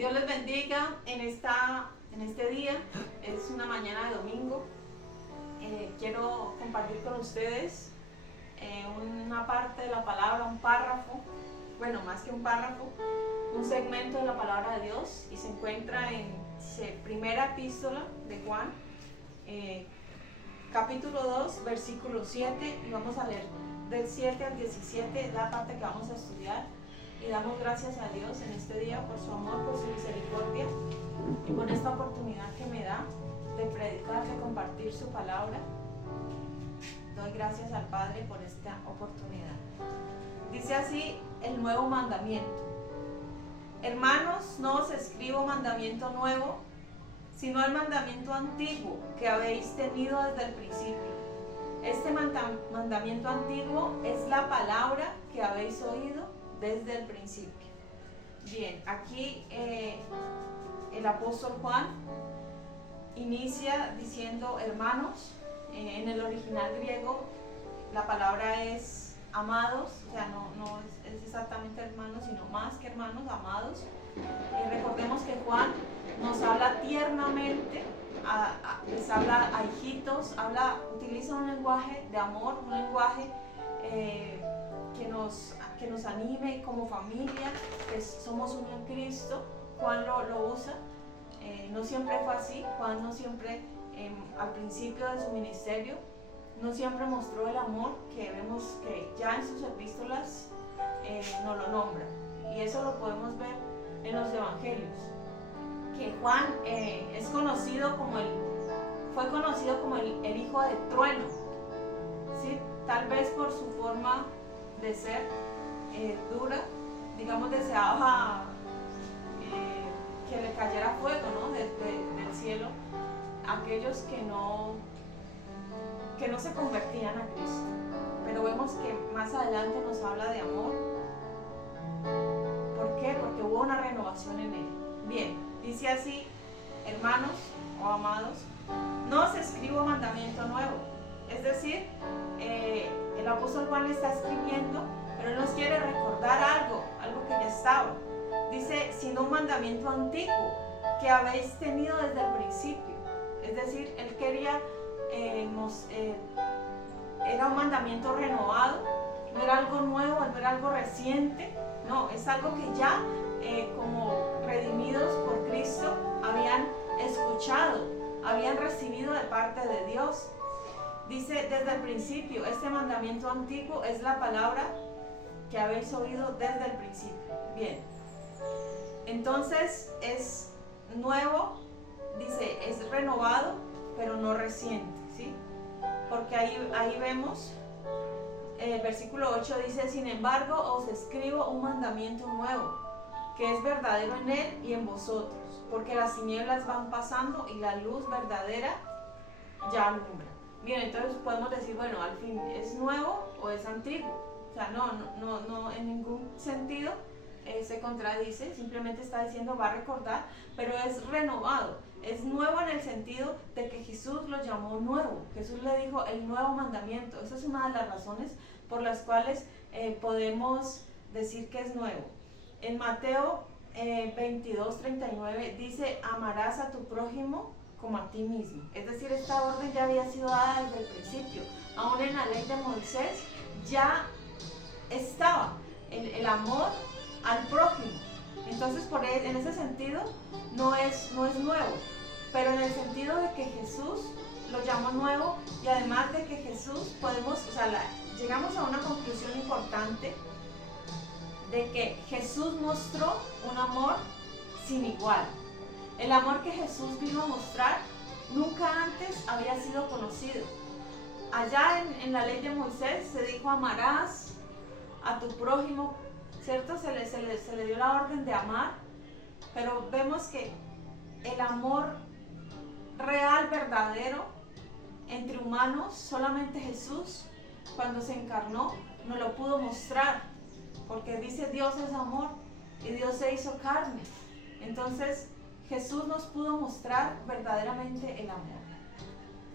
Dios les bendiga en este día. Es una mañana de domingo. Quiero compartir con ustedes una parte de la palabra, un párrafo, bueno, más que un párrafo, un segmento de la palabra de Dios, y se encuentra en primera epístola de Juan, capítulo 2, versículo 7, y vamos a leer del 7 al 17, la parte que vamos a estudiar. Y damos gracias a Dios en este día por su amor, por su misericordia y por esta oportunidad que me da de predicar, de compartir su palabra. Doy gracias al Padre por esta oportunidad. Dice así el nuevo mandamiento: hermanos, no os escribo mandamiento nuevo, sino el mandamiento antiguo que habéis tenido desde el principio. Este mandamiento antiguo es la palabra que habéis oído desde el principio. Bien, aquí el apóstol Juan inicia diciendo hermanos. En el original griego la palabra es amados, o sea, no es exactamente hermanos, sino más que hermanos, amados. Recordemos que Juan nos habla tiernamente, les habla a hijitos, utiliza un lenguaje de amor, un lenguaje que nos anime como familia, que somos uno en Cristo. Juan lo usa. No siempre fue así. Juan no siempre, al principio de su ministerio, no siempre mostró el amor que vemos que ya en sus epístolas nos lo nombra. Y eso lo podemos ver en los evangelios. Que Juan fue conocido como el hijo de trueno, ¿sí? Tal vez por su forma de ser dura, digamos, deseaba que le cayera fuego, ¿no? del cielo a aquellos que no se convertían a Cristo. Pero vemos que más adelante nos habla de amor. ¿Por qué? Porque hubo una renovación en él. Bien, dice así: hermanos o amados, no os escribo mandamiento nuevo. Es decir, el apóstol Juan le está escribiendo, pero él nos quiere recordar algo que ya estaba. Dice, sino un mandamiento antiguo que habéis tenido desde el principio. Es decir, él quería, era un mandamiento renovado, no era algo nuevo, no era algo reciente, no, es algo que ya como redimidos por Cristo habían escuchado, habían recibido de parte de Dios. Dice, desde el principio, este mandamiento antiguo es la palabra que habéis oído desde el principio. Bien, entonces es nuevo, dice, es renovado, pero no reciente, ¿sí? Porque ahí vemos, el versículo 8 dice, sin embargo, os escribo un mandamiento nuevo, que es verdadero en él y en vosotros, porque las tinieblas van pasando y la luz verdadera ya alumbra. Bien, entonces podemos decir, bueno, al fin, ¿es nuevo o es antiguo? O sea, no en ningún sentido se contradice, simplemente está diciendo, va a recordar, pero es renovado, es nuevo en el sentido de que Jesús lo llamó nuevo. Jesús le dijo el nuevo mandamiento. Esa es una de las razones por las cuales podemos decir que es nuevo. En Mateo 22:39 dice, amarás a tu prójimo como a ti mismo. Es decir, esta orden ya había sido dada desde el principio. Aún en la ley de Moisés ya estaba el amor al prójimo. Entonces, en ese sentido, no es nuevo, pero en el sentido de que Jesús lo llamó nuevo, y además de que Jesús llegamos a una conclusión importante de que Jesús mostró un amor sin igual. El amor que Jesús vino a mostrar nunca antes había sido conocido. Allá en la ley de Moisés se dijo, amarás a tu prójimo, ¿cierto? Se le dio la orden de amar, pero vemos que el amor real, verdadero, entre humanos, solamente Jesús, cuando se encarnó, nos lo pudo mostrar, porque dice Dios es amor, y Dios se hizo carne. Entonces, Jesús nos pudo mostrar verdaderamente el amor.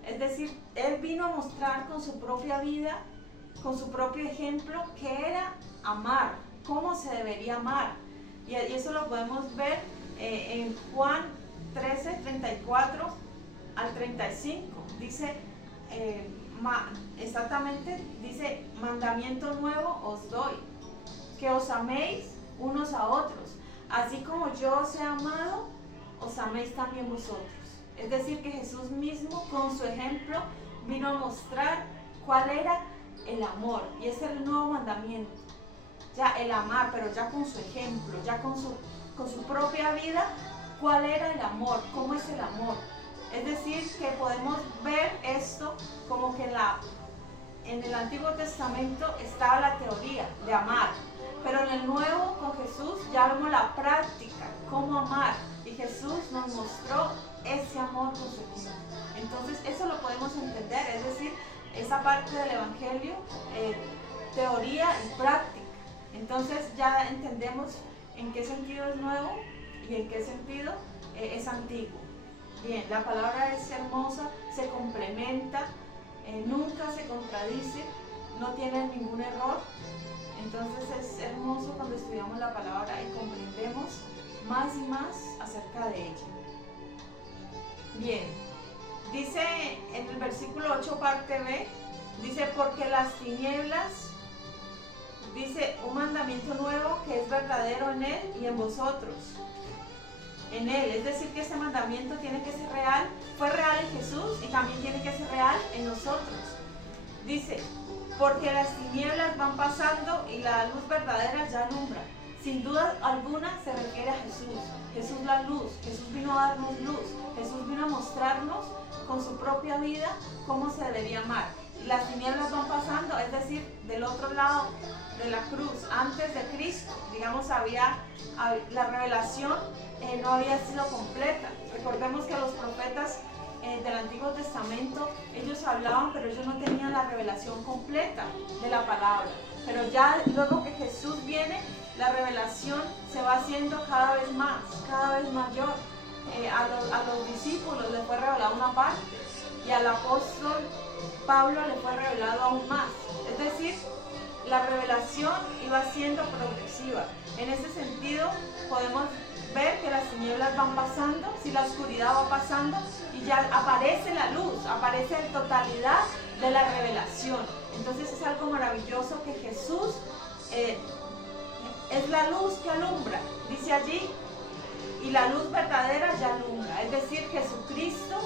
Es decir, Él vino a mostrar con su propia vida, con su propio ejemplo, que era amar, cómo se debería amar. Y eso lo podemos ver En Juan 13, 34 al 35, dice, exactamente, dice, mandamiento nuevo os doy, que os améis unos a otros, así como yo os he amado, os améis también vosotros. Es decir, que Jesús mismo con su ejemplo vino a mostrar cuál era el amor, y ese es el nuevo mandamiento, ya el amar, pero ya con su ejemplo, ya con su propia vida, cuál era el amor, cómo es el amor. Es decir, que podemos ver esto como que en el Antiguo Testamento estaba la teoría de amar, pero en el Nuevo con Jesús ya vemos la práctica, cómo amar, y Jesús nos mostró ese amor con su ejemplo. Entonces eso lo podemos entender, es decir, esa parte del Evangelio, teoría y práctica. Entonces ya entendemos en qué sentido es nuevo y en qué sentido es antiguo. Bien, la palabra es hermosa, se complementa, nunca se contradice, no tiene ningún error. Entonces es hermoso cuando estudiamos la palabra y comprendemos más y más acerca de ella. Bien, dice en el versículo 8 parte B, dice, porque las tinieblas, dice, un mandamiento nuevo que es verdadero en él y en vosotros. En él, es decir, que ese mandamiento tiene que ser real, fue real en Jesús y también tiene que ser real en nosotros. Dice, porque las tinieblas van pasando y la luz verdadera ya alumbra. Sin duda alguna se refiere a Jesús. Jesús la luz, Jesús vino a darnos luz, Jesús vino a mostrarnos con su propia vida cómo se debería amar. Y las tinieblas van pasando, es decir, del otro lado de la cruz, antes de Cristo, digamos, la revelación no había sido completa. Recordemos que los profetas del Antiguo Testamento, ellos hablaban, pero ellos no tenían la revelación completa de la palabra. Pero ya luego que Jesús viene, la revelación se va haciendo cada vez más, cada vez mayor. A los discípulos les fue revelada una parte y al apóstol Pablo le fue revelado aún más. Es decir, la revelación iba siendo progresiva. En ese sentido podemos ver que las tinieblas van pasando, si la oscuridad va pasando y ya aparece la luz, aparece en totalidad de la revelación. Entonces es algo maravilloso que Jesús es la luz que alumbra, dice allí, y la luz verdadera ya alumbra. Es decir, Jesucristo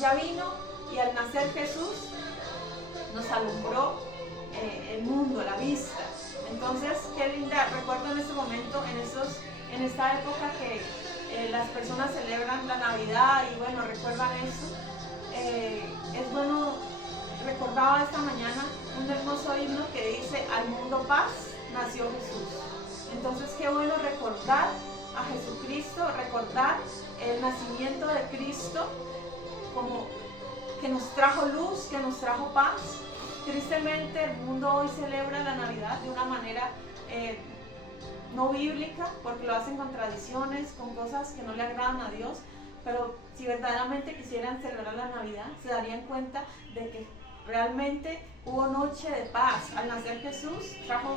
ya vino y al nacer Jesús nos alumbró el mundo, la vista. Entonces, qué linda, recuerdo en este momento, en esta época que las personas celebran la Navidad y bueno, recuerdan eso. Es bueno, recordaba esta mañana un hermoso himno que dice, al mundo paz nació Jesús. Entonces, qué bueno recordar a Jesucristo, recordar el nacimiento de Cristo como que nos trajo luz, que nos trajo paz. Tristemente el mundo hoy celebra la Navidad de una manera no bíblica, porque lo hacen con tradiciones, con cosas que no le agradan a Dios, pero si verdaderamente quisieran celebrar la Navidad, se darían cuenta de que realmente hubo noche de paz. Al nacer Jesús trajo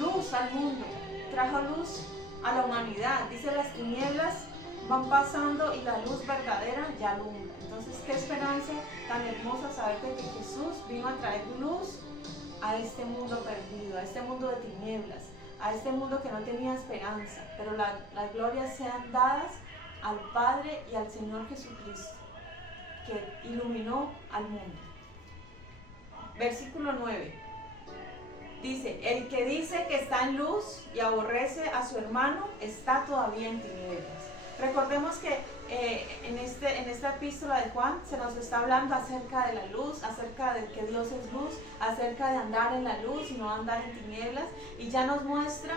luz al mundo, trajo luz a la humanidad. Dice, las tinieblas van pasando y la luz verdadera ya alumbra. Entonces, qué esperanza tan hermosa saber de que Jesús vino a traer luz a este mundo perdido, a este mundo de tinieblas, a este mundo que no tenía esperanza. Pero las glorias sean dadas al Padre y al Señor Jesucristo, que iluminó al mundo. Versículo 9. Dice, el que dice que está en luz y aborrece a su hermano, está todavía en tinieblas. Recordemos que en esta epístola de Juan se nos está hablando acerca de la luz, acerca de que Dios es luz, acerca de andar en la luz y no andar en tinieblas, y ya nos muestra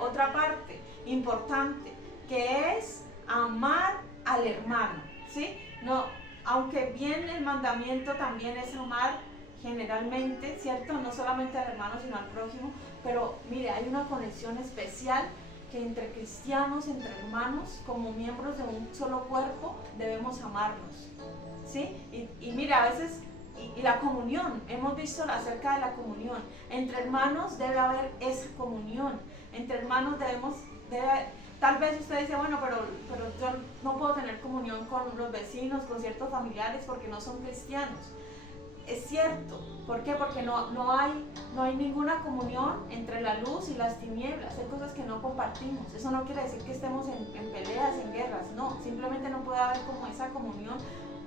otra parte importante, que es amar al hermano, ¿sí? No, aunque bien el mandamiento también es amar generalmente, ¿cierto? No solamente al hermano, sino al prójimo, pero mire, hay una conexión especial que entre cristianos, entre hermanos, como miembros de un solo cuerpo, debemos amarnos, ¿sí? Y mira, a veces, y la comunión, hemos visto acerca de la comunión, entre hermanos debe haber esa comunión. Entre hermanos tal vez usted dice, bueno, pero yo no puedo tener comunión con los vecinos, con ciertos familiares porque no son cristianos. Es cierto. ¿Por qué? Porque no hay ninguna comunión entre la luz y las tinieblas. Hay cosas que no compartimos. Eso no quiere decir que estemos en peleas, en guerras. No, simplemente no puede haber como esa comunión,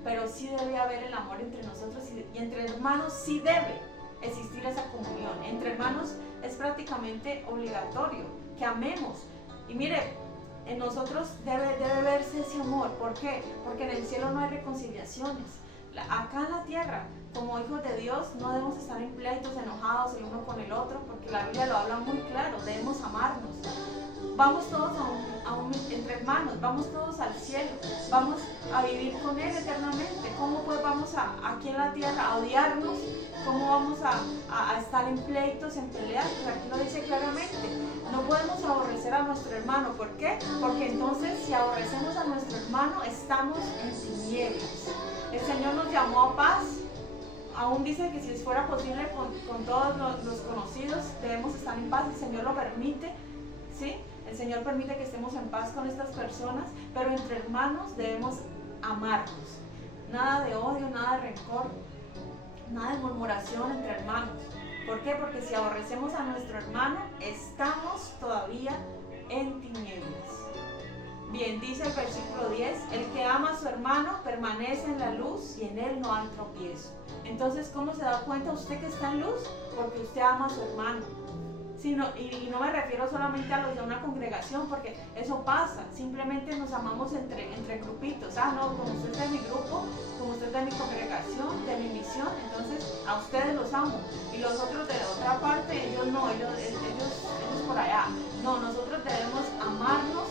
pero sí debe haber el amor entre nosotros y entre hermanos sí debe existir esa comunión. Entre hermanos es prácticamente obligatorio que amemos. Y mire, en nosotros debe verse ese amor. ¿Por qué? Porque en el cielo no hay reconciliaciones. Acá en la tierra, como hijos de Dios, no debemos estar en pleitos, enojados el uno con el otro, porque la Biblia lo habla muy claro, debemos amarnos. Vamos todos entre hermanos, vamos todos al cielo, vamos a vivir con Él eternamente. ¿Cómo pues vamos aquí en la tierra a odiarnos? ¿Cómo vamos a estar en pleitos, en peleas? Pues aquí lo dice claramente, no podemos aborrecer a nuestro hermano. ¿Por qué? Porque entonces si aborrecemos a nuestro hermano, estamos en tinieblas. El Señor nos llamó a paz. Aún dice que si fuera posible con todos los conocidos, debemos estar en paz. El Señor lo permite, ¿sí? El Señor permite que estemos en paz con estas personas, pero entre hermanos debemos amarnos. Nada de odio, nada de rencor, nada de murmuración entre hermanos. ¿Por qué? Porque si aborrecemos a nuestro hermano, estamos todavía en tinieblas. Bien, dice el versículo 10, el que ama a su hermano permanece en la luz y en él no hay tropiezo. Entonces, ¿cómo se da cuenta usted que está en luz? Porque usted ama a su hermano. Sí, y no me refiero solamente a los de una congregación, porque eso pasa, simplemente nos amamos entre grupitos. No, como usted es de mi grupo, como usted es de mi congregación, de mi misión, entonces a ustedes los amo. Y los otros de otra parte, ellos no, ellos por allá. No, nosotros debemos amarnos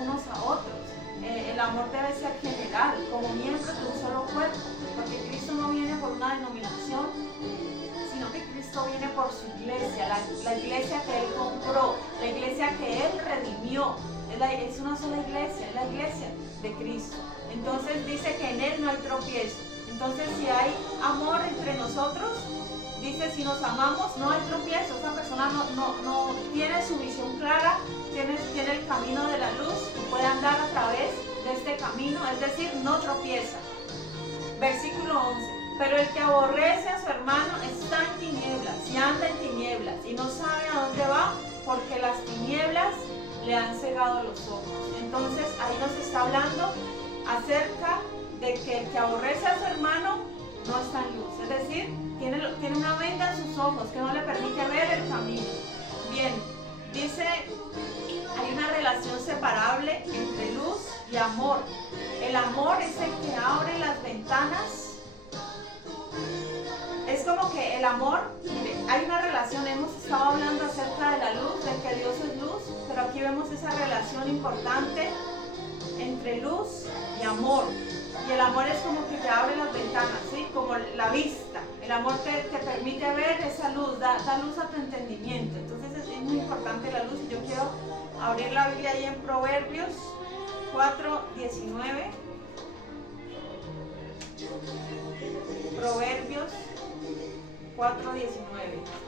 unos a otros. El amor debe ser general, como miembros de un solo cuerpo, porque Cristo no viene por una denominación, sino que Cristo viene por su iglesia, la iglesia que Él compró, la iglesia que Él redimió. Es una sola iglesia, es la iglesia de Cristo. Entonces dice que en Él no hay tropiezo. Entonces si hay amor entre nosotros, dice si nos amamos no hay tropiezo. Esa persona no tiene su visión clara, tiene el camino de la luz y puede andar a través de este camino, es decir, no tropieza. Versículo 11. Pero el que aborrece a su hermano está en tinieblas y anda en tinieblas y no sabe a dónde va porque las tinieblas le han cegado los ojos. Entonces ahí nos está hablando acerca de que el que aborrece a su hermano no está en luz, es decir, tiene una venda en sus ojos que no le permite ver el camino. Bien, dice, hay una relación separable entre luz y amor. El amor es el que abre las ventanas. Es como que el amor, mire, hay una relación, hemos estado hablando acerca de la luz, de que Dios es luz, pero aquí vemos esa relación importante entre luz y amor. Y el amor es como que te abre las ventanas, ¿sí? Como la vista. El amor te permite ver esa luz, da luz a tu entendimiento. Entonces es muy importante la luz. Yo quiero abrir la Biblia ahí en Proverbios 4:19. Proverbios 4:19.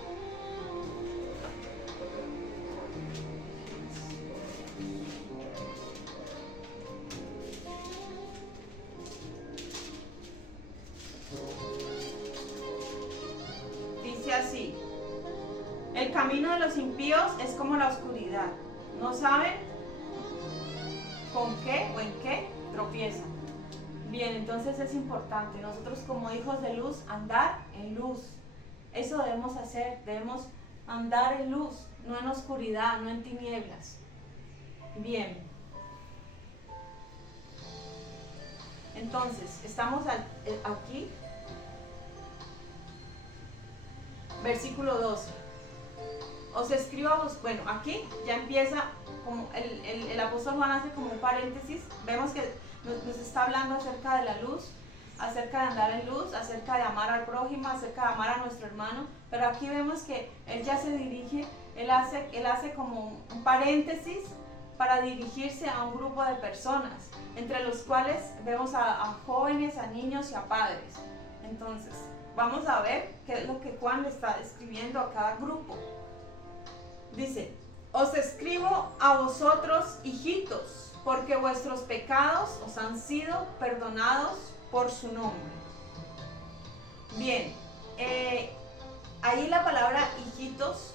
Dice así: el camino de los impíos es como la oscuridad, no saben con qué o en qué tropiezan. Bien, entonces es importante, nosotros como hijos de luz, andar en luz. Eso debemos hacer, debemos andar en luz, no en oscuridad, no en tinieblas. Bien. Entonces, estamos aquí. Versículo 12. Os escribo a vos, bueno, aquí ya empieza, como el apóstol Juan hace como un paréntesis, vemos que nos está hablando acerca de la luz, acerca de andar en luz, acerca de amar al prójimo, acerca de amar a nuestro hermano, pero aquí vemos que él ya se dirige, él hace como un paréntesis para dirigirse a un grupo de personas, entre los cuales vemos a jóvenes, a niños y a padres. Entonces, vamos a ver qué es lo que Juan le está escribiendo a cada grupo. Dice: os escribo a vosotros, hijitos, porque vuestros pecados os han sido perdonados por su nombre. Bien, ahí la palabra hijitos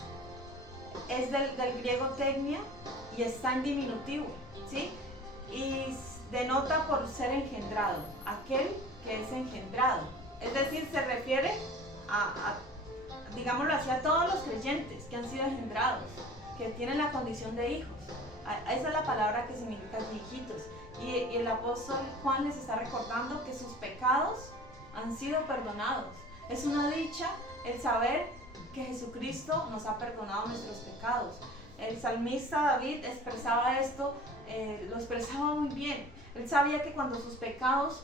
es del griego teknia y está en diminutivo, ¿sí? Y denota por ser engendrado, aquel que es engendrado. Es decir, se refiere digámoslo así, a todos los creyentes que han sido engendrados, que tienen la condición de hijos. Esa es la palabra que significa hijitos. Y el apóstol Juan les está recordando que sus pecados han sido perdonados. Es una dicha el saber que Jesucristo nos ha perdonado nuestros pecados. El salmista David expresaba esto, lo expresaba muy bien. Él sabía que cuando sus pecados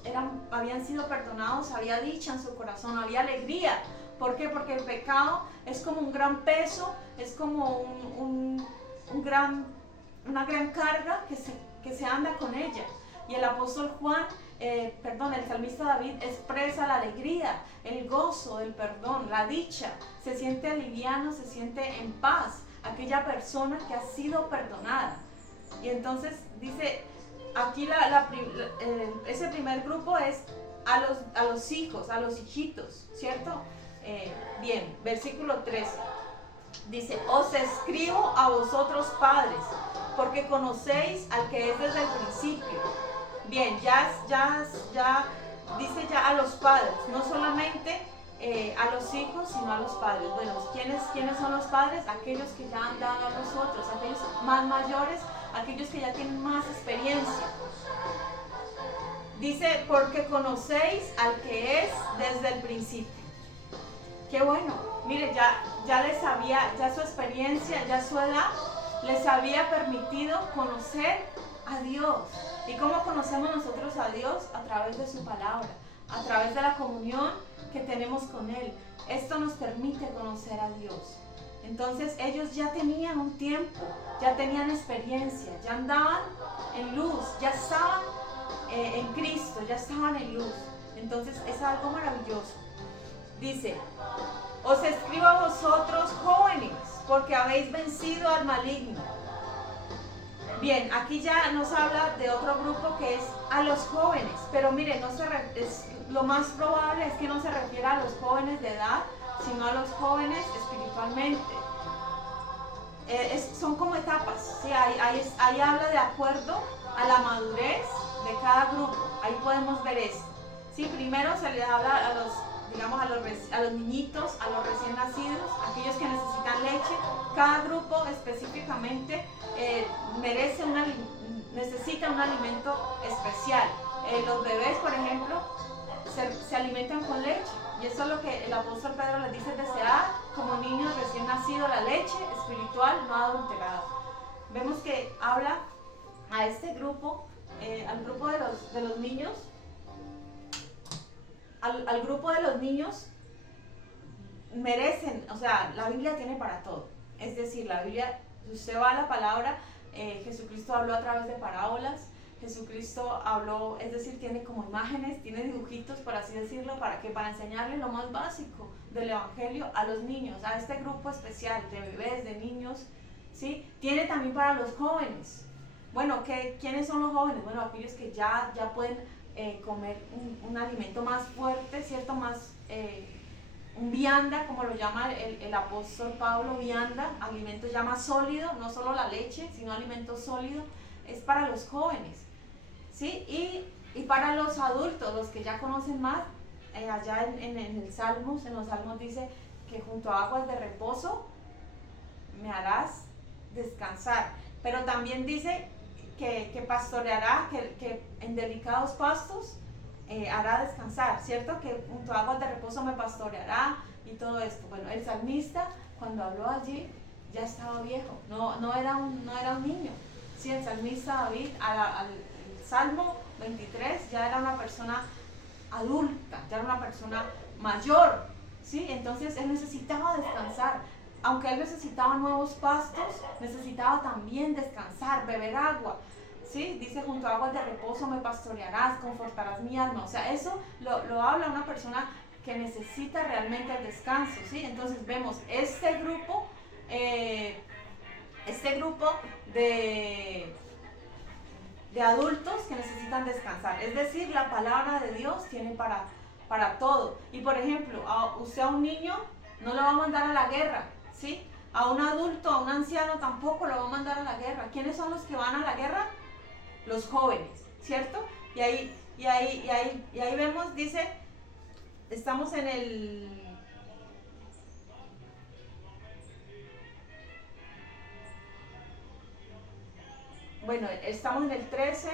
habían sido perdonados, había dicha en su corazón, había alegría. ¿Por qué? Porque el pecado es como un gran peso, es como una gran carga que se anda con ella. Y el apóstol el salmista David expresa la alegría, el gozo del perdón, la dicha. Se siente aliviano, se siente en paz, aquella persona que ha sido perdonada. Y entonces dice, aquí ese primer grupo es a los hijos, a los hijitos, ¿cierto? Bien, versículo 13. Dice, os escribo a vosotros padres, porque conocéis al que es desde el principio. Bien, ya dice ya a los padres, no solamente a los hijos, sino a los padres. Bueno, ¿quiénes son los padres? Aquellos que ya han dado a los otros, aquellos más mayores, aquellos que ya tienen más experiencia. Dice, porque conocéis al que es desde el principio. Qué bueno, mire, ya su experiencia, ya su edad, les había permitido conocer a Dios. ¿Y cómo conocemos nosotros a Dios? A través de su palabra, a través de la comunión que tenemos con Él. Esto nos permite conocer a Dios. Entonces ellos ya tenían un tiempo, ya tenían experiencia, ya andaban en luz, ya estaban en Cristo, ya estaban en luz. Entonces es algo maravilloso. Dice, os escribo a vosotros jóvenes, porque habéis vencido al maligno. Bien, aquí ya nos habla de otro grupo que es a los jóvenes, pero mire, lo más probable es que no se refiera a los jóvenes de edad, sino a los jóvenes espiritualmente. Son como etapas, ¿sí? Ahí habla de acuerdo a la madurez de cada grupo, ahí podemos ver esto. ¿Sí? Primero se les habla a los niñitos, a los recién nacidos, aquellos que necesitan leche. Cada grupo específicamente necesita un alimento especial. Los bebés, por ejemplo, se alimentan con leche, y eso es lo que el apóstol Pedro les dice: desear como niños recién nacidos la leche espiritual no adulterada. Vemos que habla a este grupo, al grupo de los niños. Al grupo de los niños merecen, o sea, la Biblia tiene para todo. Es decir, la Biblia, si usted va a la palabra, Jesucristo habló a través de parábolas, Jesucristo habló, es decir, tiene como imágenes, tiene dibujitos, por así decirlo, para enseñarle lo más básico del Evangelio a los niños, a este grupo especial de bebés, de niños, ¿sí? Tiene también para los jóvenes. Bueno, ¿quiénes son los jóvenes? Bueno, aquellos que ya pueden comer un alimento más fuerte, ¿cierto? Más un vianda, como lo llama el apóstol Pablo, vianda, alimento ya más sólido, no solo la leche, sino alimento sólido, es para los jóvenes, ¿sí? Y para los adultos, los que ya conocen más, allá en los Salmos dice que junto a aguas de reposo me harás descansar, pero también dice que pastoreará, que en delicados pastos hará descansar, ¿cierto? Que junto a aguas de reposo me pastoreará y todo esto. Bueno, el salmista cuando habló allí ya estaba viejo, no era un niño. Sí, el salmista David al Salmo 23 ya era una persona adulta, ya era una persona mayor, ¿sí? Entonces él necesitaba descansar. Aunque él necesitaba nuevos pastos, necesitaba también descansar, beber agua. ¿Sí? Dice, junto a aguas de reposo me pastorearás, confortarás mi alma. O sea, eso lo habla una persona que necesita realmente el descanso, ¿sí? Entonces vemos este grupo este grupo de adultos que necesitan descansar. Es decir, la palabra de Dios tiene para todo. Y por ejemplo, usted a un niño no lo va a mandar a la guerra, ¿sí? A un adulto, a un anciano tampoco lo va a mandar a la guerra. ¿Quiénes son los que van a la guerra? Los jóvenes, ¿cierto? Y ahí vemos, dice, estamos en el... Bueno, estamos en el 13,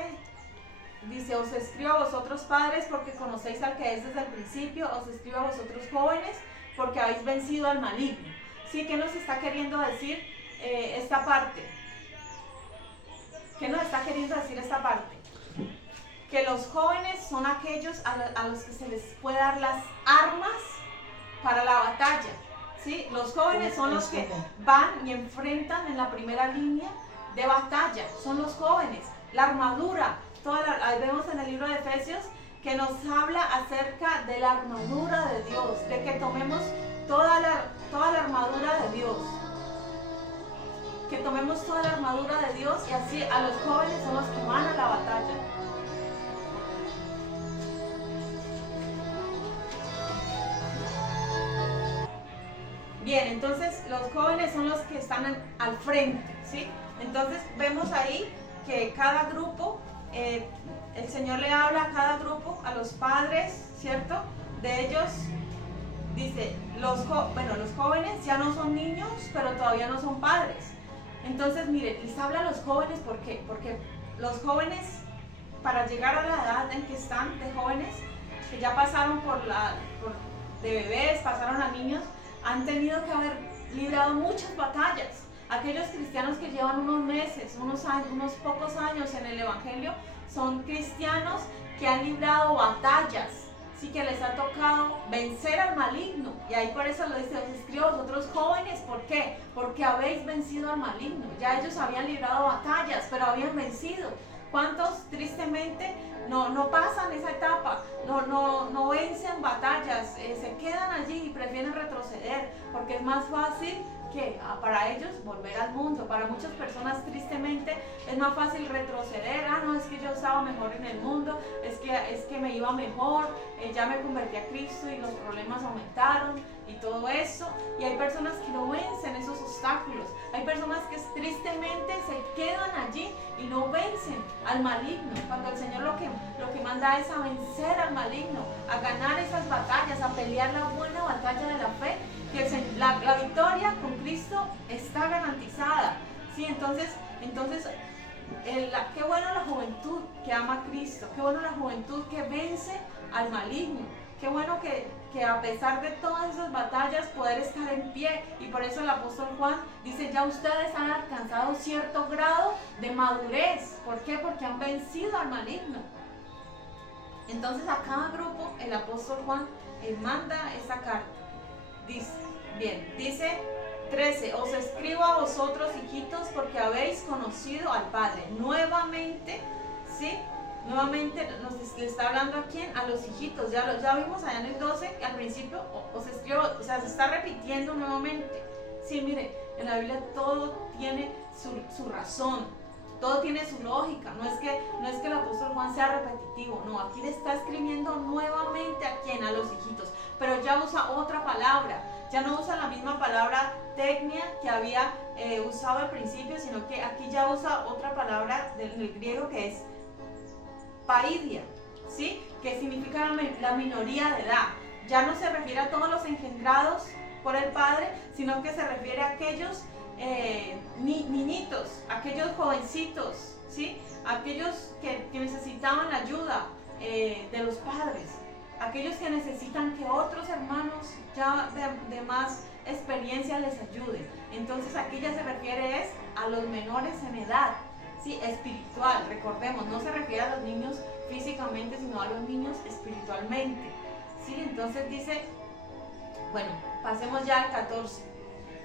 dice, os escribo a vosotros padres porque conocéis al que es desde el principio, os escribo a vosotros jóvenes porque habéis vencido al maligno. ¿Sí? ¿Qué nos está queriendo decir esta parte? ¿Qué nos está queriendo decir esta parte? Que los jóvenes son aquellos a los que se les puede dar las armas para la batalla. ¿Sí? Los jóvenes son los que van y enfrentan en la primera línea de batalla, son los jóvenes, la armadura, ahí vemos en el libro de Efesios que nos habla acerca de la armadura de Dios, de que tomemos toda la armadura de Dios, que tomemos toda la armadura de Dios y así a los jóvenes son los que van a la batalla. Bien, entonces los jóvenes son los que están al frente, ¿sí? Entonces vemos ahí que cada grupo, el Señor le habla a cada grupo, a los padres, ¿cierto? De ellos, dice, los jóvenes ya no son niños, pero todavía no son padres. Entonces, mire, les habla a los jóvenes, ¿por qué? Porque los jóvenes, para llegar a la edad en que están de jóvenes, que ya pasaron de bebés, pasaron a niños, han tenido que haber librado muchas batallas. Aquellos cristianos que llevan unos meses, unos pocos años en el Evangelio, son cristianos que han librado batallas, sí, que les ha tocado vencer al maligno. Y ahí por eso lo dice, os escribo a vosotros jóvenes, ¿por qué? Porque habéis vencido al maligno. Ya ellos habían librado batallas, pero habían vencido. ¿Cuántos tristemente no pasan esa etapa? No vencen batallas, se quedan allí y prefieren retroceder, porque es más fácil que para ellos volver al mundo. Para muchas personas tristemente es más fácil retroceder. No, es que yo estaba mejor en el mundo, es que me iba mejor, ya me convertí a Cristo y los problemas aumentaron y todo eso. Y hay personas que no vencen esos obstáculos, hay personas que tristemente se quedan allí y no vencen al maligno, cuando el Señor lo que manda es a vencer al maligno, a ganar esas batallas, a pelear la buena batalla de la fe, que la victoria con Cristo está garantizada. ¿Sí? Entonces qué bueno la juventud que ama a Cristo, qué bueno la juventud que vence al maligno, qué bueno que a pesar de todas esas batallas poder estar en pie. Y por eso el apóstol Juan dice, ya ustedes han alcanzado cierto grado de madurez. ¿Por qué? Porque han vencido al maligno. Entonces a cada grupo el apóstol Juan manda esa carta. Dice 13, os escribo a vosotros, hijitos, porque habéis conocido al Padre. Nuevamente, ¿sí? Nuevamente le está hablando a quién, a los hijitos. Ya vimos allá en el 12, al principio, os escribo, o sea, se está repitiendo nuevamente. Sí, mire, en la Biblia todo tiene su razón, todo tiene su lógica. No es que el apóstol Juan sea repetitivo, no, aquí le está escribiendo nuevamente a quién, a los hijitos, pero ya usa otra palabra, ya no usa la misma palabra tecnia que había usado al principio, sino que aquí ya usa otra palabra del griego que es paidia, ¿sí? Que significa la minoría de edad. Ya no se refiere a todos los engendrados por el Padre, sino que se refiere a aquellos niñitos, aquellos jovencitos, ¿sí? Aquellos que necesitaban la ayuda de los padres, aquellos que necesitan que otros hermanos ya de más experiencia les ayuden. Entonces aquí ya se refiere a los menores en edad, ¿sí? Espiritual, recordemos, no se refiere a los niños físicamente, sino a los niños espiritualmente, ¿sí? Entonces dice, bueno, pasemos ya al 14.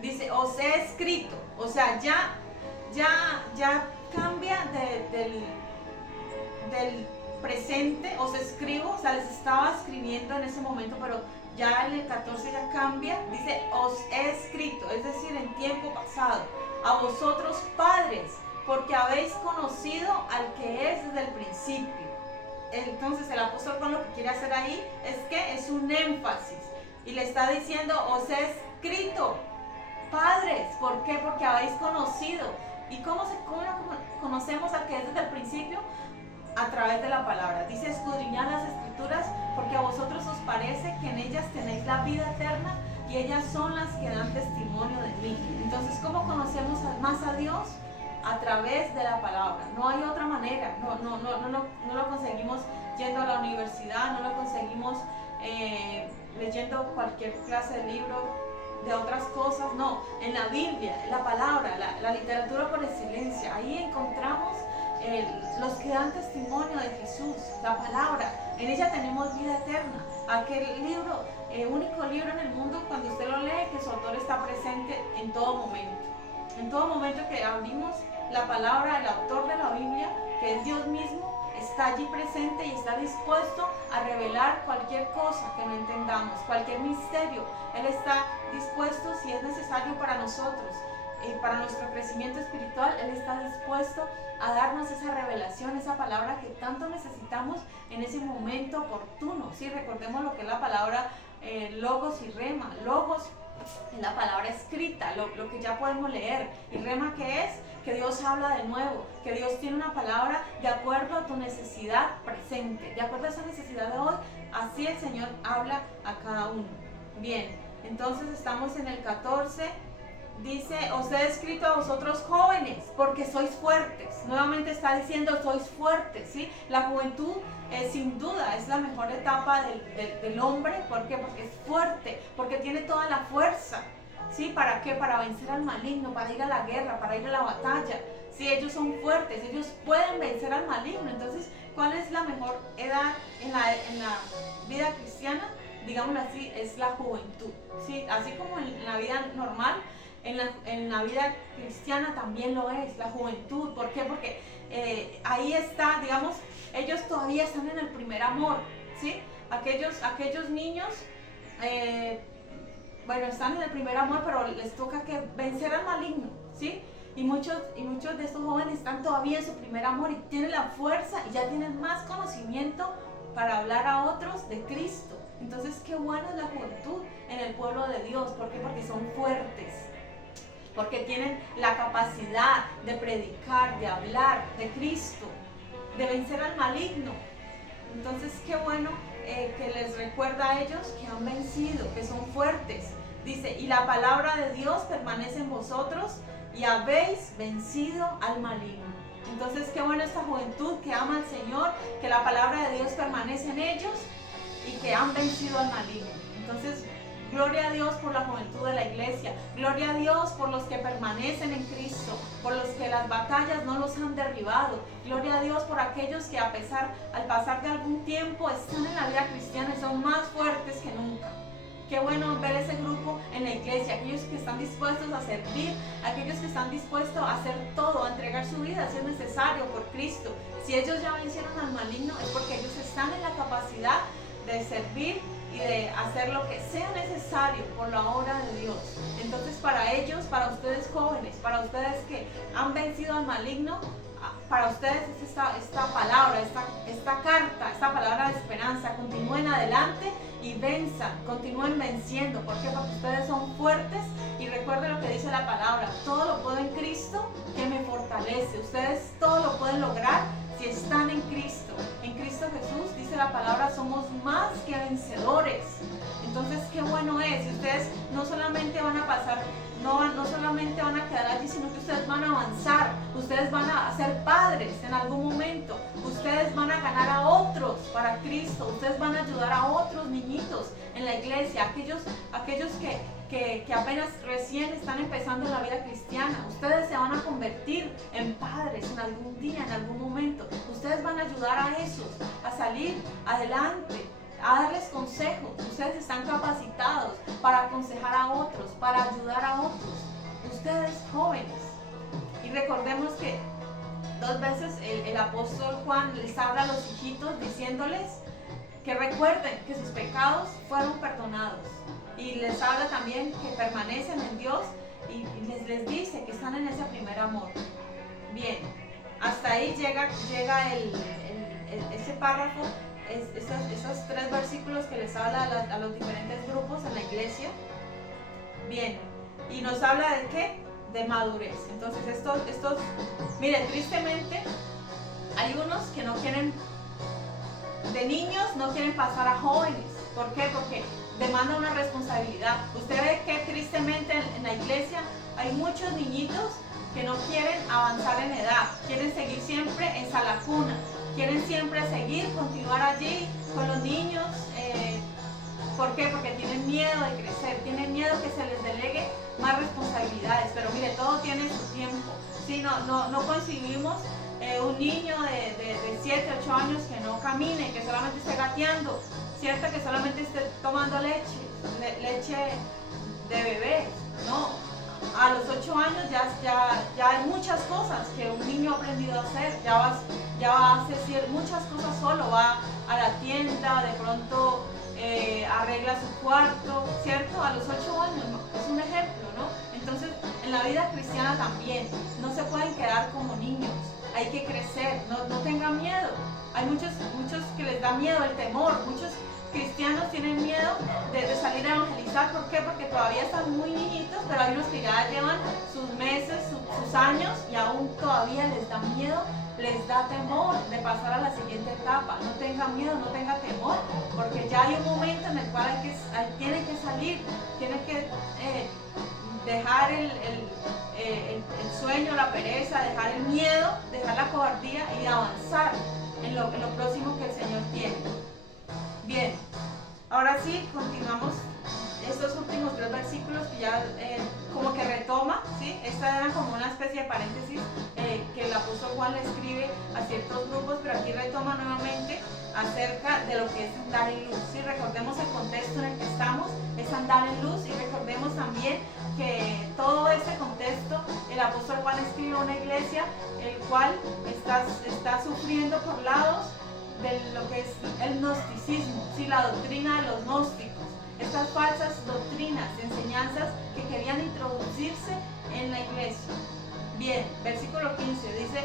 Dice, os he escrito, o sea, ya cambia del presente, os escribo, o sea, les estaba escribiendo en ese momento, pero ya en el 14 ya cambia, dice, os he escrito, es decir, en tiempo pasado. a vosotros padres, porque habéis conocido al que es desde el principio. Entonces el apóstol Juan lo que quiere hacer ahí es un énfasis y le está diciendo, os he escrito padres. ¿Por qué? Porque habéis conocido. ¿Y cómo conocemos al que es desde el principio? A través de la palabra. Dice, escudriñad las escrituras, porque a vosotros os parece que en ellas tenéis la vida eterna y ellas son las que dan testimonio de mí. Entonces, ¿cómo conocemos más a Dios? A través de la palabra. No hay otra manera. No lo conseguimos yendo a la universidad, no lo conseguimos leyendo cualquier clase de libro de otras cosas. No, en la Biblia, en la palabra, la literatura por excelencia. Ahí encontramos los que dan testimonio de Jesús, la palabra. En ella tenemos vida eterna. Aquel libro, único libro en el mundo, cuando usted lo lee, que su autor está presente en todo momento. En todo momento que abrimos la palabra, el autor de la Biblia, que es Dios mismo, está allí presente y está dispuesto a revelar cualquier cosa que no entendamos, cualquier misterio. Él está dispuesto, si es necesario para nosotros, para nuestro crecimiento espiritual, Él está dispuesto a darnos esa revelación, esa palabra que tanto necesitamos en ese momento oportuno. Sí, recordemos lo que es la palabra logos y rema. Logos es la palabra escrita, lo que ya podemos leer. Y rema, ¿qué es? Que Dios habla de nuevo, que Dios tiene una palabra de acuerdo a tu necesidad presente, de acuerdo a esa necesidad de hoy. Así el Señor habla a cada uno. Bien, entonces estamos en el 14. Dice, os he escrito a vosotros jóvenes, porque sois fuertes. Nuevamente está diciendo, sois fuertes, ¿sí? La juventud, sin duda, es la mejor etapa del hombre. ¿Por qué? Porque es fuerte, porque tiene toda la fuerza, ¿sí? ¿Para qué? Para vencer al maligno, para ir a la guerra, para ir a la batalla. Sí, ellos son fuertes, ellos pueden vencer al maligno. Entonces, ¿cuál es la mejor edad en la vida cristiana? Digámoslo así, es la juventud, ¿sí? Así como en la vida normal, en la vida cristiana también lo es, la juventud. ¿Por qué? Porque ahí está, digamos, ellos todavía están en el primer amor, ¿sí? Aquellos niños, están en el primer amor, pero les toca que vencer al maligno, ¿sí? Y muchos de estos jóvenes están todavía en su primer amor y tienen la fuerza y ya tienen más conocimiento para hablar a otros de Cristo. Entonces, qué bueno es la juventud en el pueblo de Dios. ¿Por qué? Porque son fuertes, porque tienen la capacidad de predicar, de hablar de Cristo, de vencer al maligno. Entonces, qué bueno que les recuerda a ellos que han vencido, que son fuertes. Dice, y la palabra de Dios permanece en vosotros y habéis vencido al maligno. Entonces, qué bueno esta juventud que ama al Señor, que la palabra de Dios permanece en ellos y que han vencido al maligno. Entonces, gloria a Dios por la juventud de la iglesia. Gloria a Dios por los que permanecen en Cristo, por los que las batallas no los han derribado. Gloria a Dios por aquellos que al pasar de algún tiempo están en la vida cristiana y son más fuertes que nunca. Qué bueno ver ese grupo en la iglesia, aquellos que están dispuestos a servir, aquellos que están dispuestos a hacer todo, a entregar su vida si es necesario por Cristo. Si ellos ya vencieron al maligno es porque ellos están en la capacidad de servir y de hacer lo que sea necesario por la obra de Dios. Entonces, para ellos, para ustedes jóvenes, para ustedes que han vencido al maligno, para ustedes es esta palabra, esta carta, esta palabra de esperanza. Continúen adelante y venzan, continúen venciendo. ¿Por qué? Porque ustedes son fuertes y recuerden lo que dice la palabra: todo lo puedo en Cristo que me fortalece. Ustedes todo lo pueden lograr si están en Cristo. En Cristo Jesús, dice la palabra, somos más que vencedores. Entonces, qué bueno es. Y ustedes no solamente van a pasar, no solamente van a quedar allí, sino que ustedes van a avanzar. Ustedes van a ser padres en algún momento. Ustedes van a ganar a otros para Cristo. Ustedes van a ayudar a otros niñitos en la iglesia. Aquellos que apenas recién están empezando en la vida cristiana. Ustedes se van a convertir en padres en algún día, en algún momento. Ustedes van a ayudar a esos a salir adelante, a darles consejos. Ustedes están capacitados para aconsejar a otros, para ayudar a otros. Ustedes jóvenes. Y recordemos que 2 veces el apóstol Juan les habla a los hijitos diciéndoles que recuerden que sus pecados fueron perdonados. Y les habla también que permanecen en Dios y les dice que están en ese primer amor. Bien, hasta ahí llega ese párrafo, esos 3 versículos que les habla a los diferentes grupos en la iglesia. Bien, y nos habla de ¿qué? De madurez. Entonces mire, tristemente hay unos que no quieren, de niños no quieren pasar a jóvenes. ¿Por qué? Porque demanda una responsabilidad. Usted ve que tristemente en la iglesia hay muchos niñitos que no quieren avanzar en edad, quieren seguir siempre en sala cuna, quieren siempre continuar allí con los niños. ¿Por qué? Porque tienen miedo de crecer, tienen miedo que se les delegue más responsabilidades. Pero mire, todo tiene su tiempo. ¿Sí? No concibimos un niño de 7, 8 años que no camine, que solamente esté gateando, ¿cierto? Que solamente esté tomando leche de bebé. No. A los 8 años ya hay muchas cosas que un niño ha aprendido a hacer, ya va a hacer muchas cosas solo, va a la tienda, de pronto arregla su cuarto, ¿cierto? A los 8 años, es un ejemplo, ¿no? Entonces, en la vida cristiana también, no se pueden quedar como niños, hay que crecer, no tengan miedo. Hay muchos que les da miedo, el temor, muchos cristianos tienen miedo de salir a evangelizar. ¿Por qué? Porque todavía están muy niñitos, pero hay unos que ya llevan sus meses, sus años y aún todavía les da miedo, les da temor de pasar a la siguiente etapa. No tengan miedo, no tengan temor, porque ya hay un momento en el cual tienen que salir, tienen que dejar el sueño, la pereza, dejar el miedo, dejar la cobardía y avanzar en lo próximo que el Señor tiene. Bien, ahora sí, continuamos estos últimos 3 versículos que ya como que retoma, ¿sí? Esta era como una especie de paréntesis que el apóstol Juan le escribe a ciertos grupos, pero aquí retoma nuevamente acerca de lo que es andar en luz, ¿sí? Recordemos el contexto en el que estamos, es andar en luz, y recordemos también que todo ese contexto el apóstol Juan escribe a una iglesia el cual está sufriendo por lados de lo que es el gnosticismo, ¿sí? La doctrina de los gnósticos, estas falsas doctrinas, enseñanzas que querían introducirse en la iglesia. Bien, versículo 15 dice: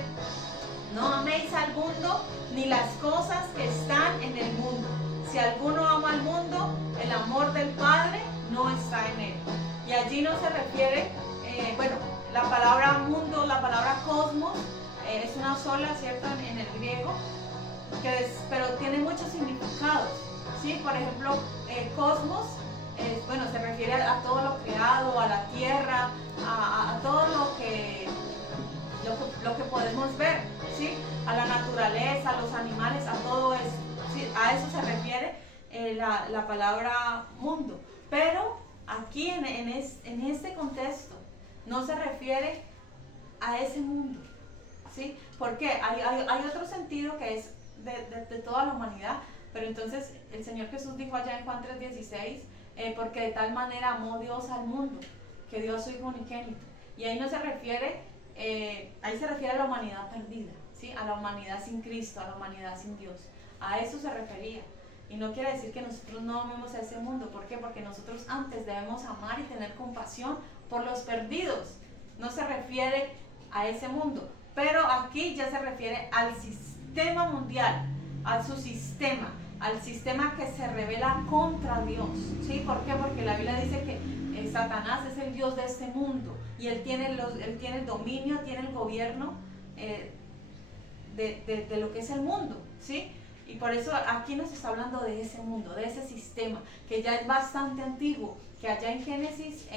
no améis al mundo ni las cosas que están en el mundo. Si alguno ama al mundo, el amor del Padre no está en él. Y allí no se refiere, la palabra mundo, la palabra cosmos, es una sola, ¿cierto? En el griego, pero tiene muchos significados, ¿sí? Por ejemplo, cosmos, se refiere a todo lo creado, a la tierra, a todo lo que podemos ver, ¿sí? A la naturaleza, a los animales, a todo eso, ¿sí? A eso se refiere la palabra mundo. Pero aquí en este contexto no se refiere a ese mundo, ¿sí? Porque hay otro sentido que es de toda la humanidad, pero entonces el Señor Jesús dijo allá en Juan 3:16, porque de tal manera amó Dios al mundo, que dio a su Hijo unigénito. Y ahí no se refiere, ahí se refiere a la humanidad perdida, ¿sí? A la humanidad sin Cristo, a la humanidad sin Dios. A eso se refería. Y no quiere decir que nosotros no amemos a ese mundo. ¿Por qué? Porque nosotros antes debemos amar y tener compasión por los perdidos. No se refiere a ese mundo. Pero aquí ya se refiere al sistema mundial, a su sistema, al sistema que se revela contra Dios, ¿sí? ¿Por qué? Porque la Biblia dice que Satanás es el Dios de este mundo y él tiene el dominio, tiene el gobierno de lo que es el mundo, ¿sí? Y por eso aquí nos está hablando de ese mundo, de ese sistema, que ya es bastante antiguo, que allá en Génesis,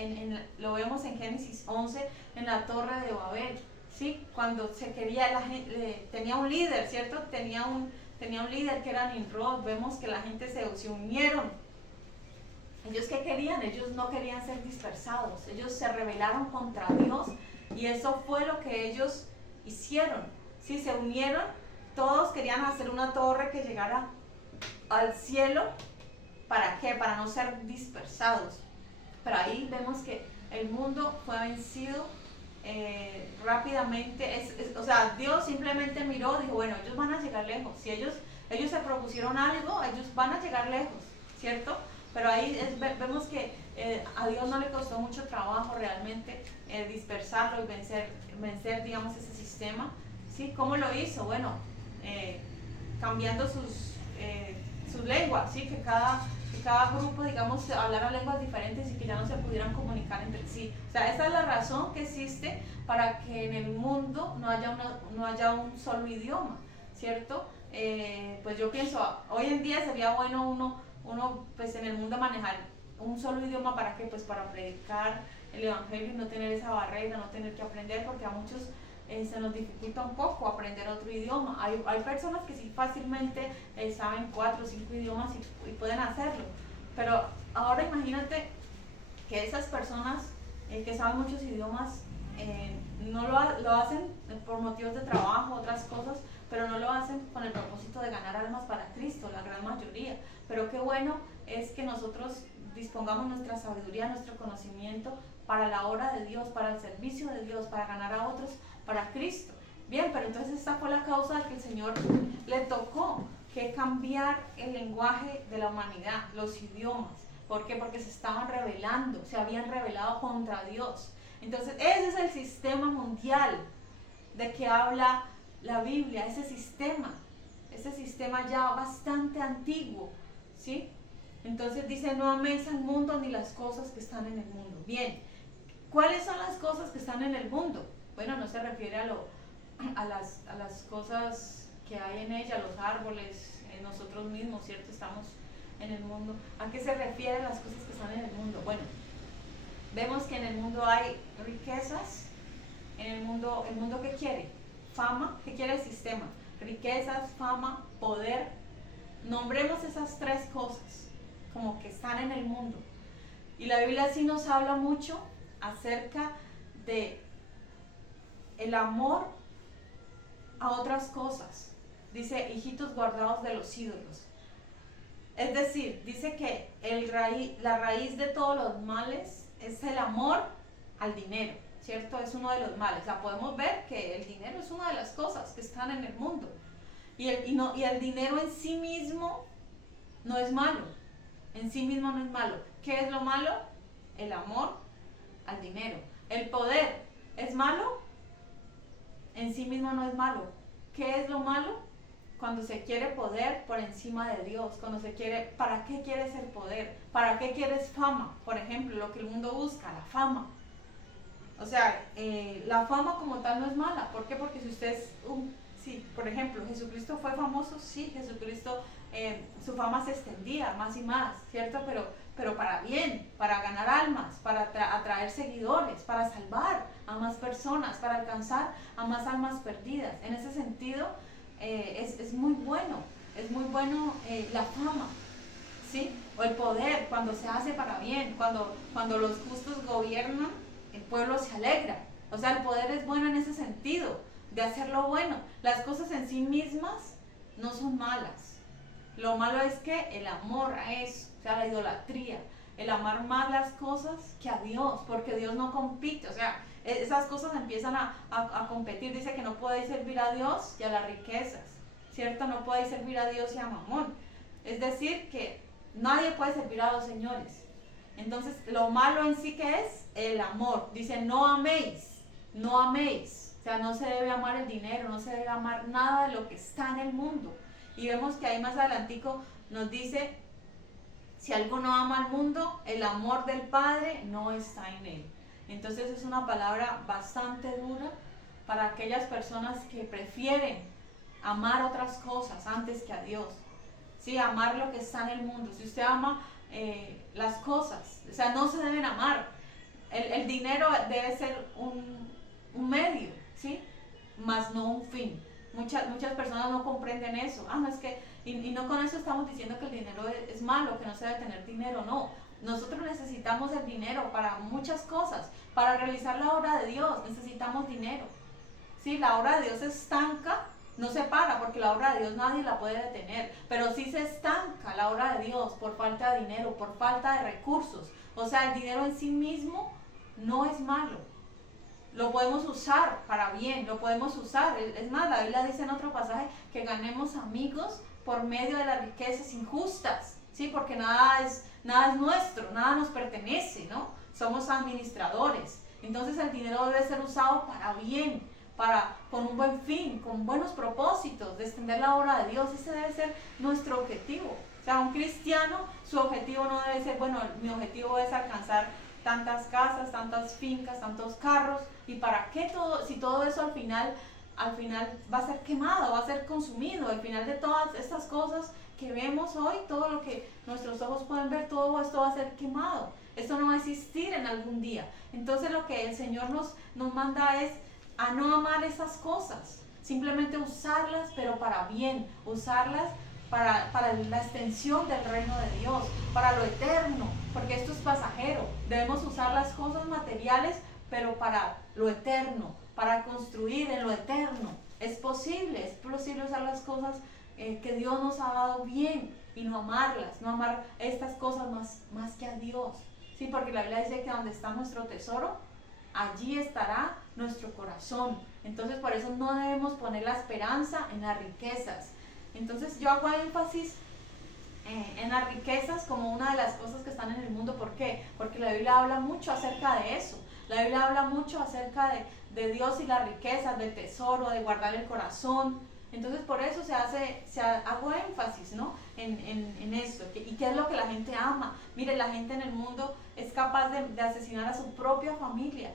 lo vemos en Génesis 11, en la Torre de Babel, ¿sí? Cuando se quería, tenía un líder, ¿cierto? Tenía un líder que era Nimrod. Vemos que la gente se unieron. ¿Ellos qué querían? Ellos no querían ser dispersados. Ellos se rebelaron contra Dios y eso fue lo que ellos hicieron, ¿sí? Se unieron, todos querían hacer una torre que llegara al cielo. ¿Para qué? Para no ser dispersados. Pero ahí vemos que el mundo fue vencido rápidamente. Dios simplemente miró, dijo, bueno, ellos van a llegar lejos. Si ellos se propusieron algo, ellos van a llegar lejos, ¿cierto? pero ahí vemos que a Dios no le costó mucho trabajo realmente dispersarlo y vencer, digamos, ese sistema. ¿Sí? ¿Cómo lo hizo? Bueno, cambiando sus lenguas, ¿sí? Que cada grupo, digamos, hablara lenguas diferentes y que ya no se pudieran comunicar entre sí. O sea, esa es la razón que existe para que en el mundo no haya un solo idioma, ¿cierto? Pues yo pienso, hoy en día sería bueno uno pues en el mundo manejar un solo idioma. ¿Para qué? Pues para predicar el evangelio y no tener esa barrera, no tener que aprender, porque a muchos se nos dificulta un poco aprender otro idioma. Hay personas que sí fácilmente saben 4 o 5 idiomas y pueden hacerlo, pero ahora imagínate que esas personas que saben muchos idiomas no lo hacen por motivos de trabajo, otras cosas, pero no lo hacen con el propósito de ganar almas para Cristo, la gran mayoría. Pero qué bueno es que nosotros dispongamos nuestra sabiduría, nuestro conocimiento para la obra de Dios, para el servicio de Dios, para ganar a otros para Cristo. Bien, pero entonces esta fue la causa de que el Señor le tocó que cambiar el lenguaje de la humanidad, los idiomas. ¿Por qué? Porque se estaban rebelando, se habían rebelado contra Dios. Entonces ese es el sistema mundial de que habla la Biblia, ese sistema ya bastante antiguo, ¿sí? Entonces dice, no améis al mundo ni las cosas que están en el mundo. Bien, ¿cuáles son las cosas que están en el mundo? Bueno, no se refiere a las cosas que hay en ella, los árboles, nosotros mismos, ¿cierto? Estamos en el mundo. ¿A qué se refieren las cosas que están en el mundo? Bueno, vemos que en el mundo hay riquezas. ¿El mundo qué quiere? Fama. ¿Qué quiere el sistema? Riquezas, fama, poder. Nombremos esas 3 cosas como que están en el mundo. Y la Biblia sí nos habla mucho acerca de el amor a otras cosas. Dice, hijitos guardados de los ídolos. Es decir, dice que la raíz de todos los males es el amor al dinero, ¿cierto? Es uno de los males. O sea, podemos ver que el dinero es una de las cosas que están en el mundo. Y el dinero en sí mismo no es malo. En sí mismo no es malo. ¿Qué es lo malo? El amor al dinero. El poder es malo. En sí mismo no es malo. ¿Qué es lo malo? Cuando se quiere poder por encima de Dios, cuando se quiere, ¿para qué quieres el poder? ¿Para qué quieres fama? Por ejemplo, lo que el mundo busca, la fama. O sea, la fama como tal no es mala. ¿Por qué? Porque si usted es sí, por ejemplo, Jesucristo fue famoso, sí, Jesucristo, su fama se extendía más y más, ¿cierto? Pero para bien, para ganar almas, para atraer seguidores, para salvar a más personas, para alcanzar a más almas perdidas. En ese sentido, es muy bueno la fama, ¿sí? O el poder, cuando se hace para bien, cuando los justos gobiernan, el pueblo se alegra. O sea, el poder es bueno en ese sentido, de hacerlo bueno. Las cosas en sí mismas no son malas. Lo malo es que el amor a eso, o sea, la idolatría, el amar más las cosas que a Dios, porque Dios no compite. O sea, esas cosas empiezan a competir. Dice que no podéis servir a Dios y a las riquezas, ¿cierto? No podéis servir a Dios y a Mamón. Es decir, que nadie puede servir a 2 señores. Entonces, lo malo en sí que es el amor. Dice, no améis. O sea, no se debe amar el dinero, no se debe amar nada de lo que está en el mundo. Y vemos que ahí más adelantico nos dice, si alguno ama al mundo, el amor del Padre no está en él. Entonces es una palabra bastante dura para aquellas personas que prefieren amar otras cosas antes que a Dios. Sí, amar lo que está en el mundo. Si usted ama las cosas, o sea, no se deben amar. El dinero debe ser un medio, ¿sí? Más no un fin. Muchas personas no comprenden eso. No, es que, y no con eso estamos diciendo que el dinero es malo, que no se debe tener dinero, no. Nosotros necesitamos el dinero para muchas cosas. Para realizar la obra de Dios necesitamos dinero. ¿Sí? La obra de Dios se estanca, no se para, porque la obra de Dios nadie la puede detener. Pero sí se estanca la obra de Dios por falta de dinero, por falta de recursos. O sea, el dinero en sí mismo no es malo. Lo podemos usar para bien, lo podemos usar. Es más, la Biblia dice en otro pasaje que ganemos amigos por medio de las riquezas injustas, ¿sí? Porque nada es nuestro, nada nos pertenece, ¿no? Somos administradores. Entonces el dinero debe ser usado para bien, con un buen fin, con buenos propósitos, de extender la obra de Dios. Ese debe ser nuestro objetivo. O sea, un cristiano, su objetivo no debe ser, bueno, mi objetivo es alcanzar tantas casas, tantas fincas, tantos carros, y para qué todo, si todo eso al final va a ser quemado, va a ser consumido. Al final de todas estas cosas que vemos hoy, todo lo que nuestros ojos pueden ver, todo esto va a ser quemado. Esto no va a existir en algún día. Entonces lo que el Señor nos manda es a no amar esas cosas, simplemente usarlas, pero para bien, usarlas para la extensión del reino de Dios, para lo eterno, porque esto es pasajero. Debemos usar las cosas materiales, pero para lo eterno, para construir en lo eterno. Es posible usar las cosas que Dios nos ha dado bien y no amarlas, no amar estas cosas más que a Dios. Sí, porque la Biblia dice que donde está nuestro tesoro, allí estará nuestro corazón. Entonces por eso no debemos poner la esperanza en las riquezas. Entonces yo hago énfasis en las riquezas como una de las cosas que están en el mundo. ¿Por qué? Porque la Biblia habla mucho acerca de eso. La Biblia habla mucho acerca de Dios y las riquezas, del tesoro, de guardar el corazón. Entonces por eso hago énfasis, ¿no? en esto. ¿Y qué es lo que la gente ama? Mire, la gente en el mundo es capaz de asesinar a su propia familia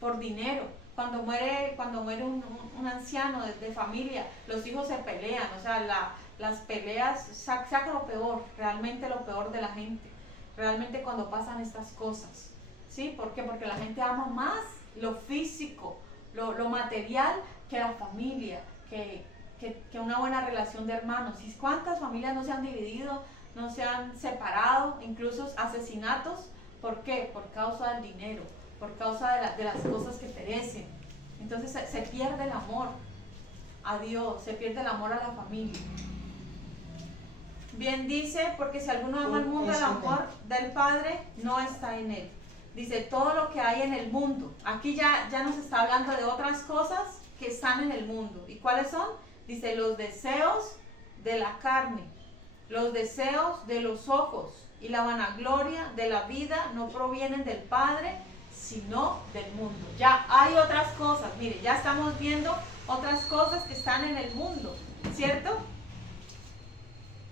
por dinero. Cuando muere un anciano de familia, los hijos se pelean. O sea, las peleas saca lo peor, realmente lo peor de la gente. Realmente cuando pasan estas cosas. ¿Sí? ¿Por qué? Porque la gente ama más lo físico, lo material, que la familia, que una buena relación de hermanos. ¿Y cuántas familias no se han dividido, no se han separado, incluso asesinatos? ¿Por qué? Por causa del dinero, por causa de las cosas que perecen. Entonces se pierde el amor a Dios, se pierde el amor a la familia. Bien dice, porque si alguno ama al mundo, el amor del Padre no está en él. Dice, todo lo que hay en el mundo. Aquí ya nos está hablando de otras cosas que están en el mundo. ¿Y cuáles son? Dice, los deseos de la carne, los deseos de los ojos y la vanagloria de la vida no provienen del Padre, sino del mundo. Ya hay otras cosas, mire, ya estamos viendo otras cosas que están en el mundo, ¿cierto?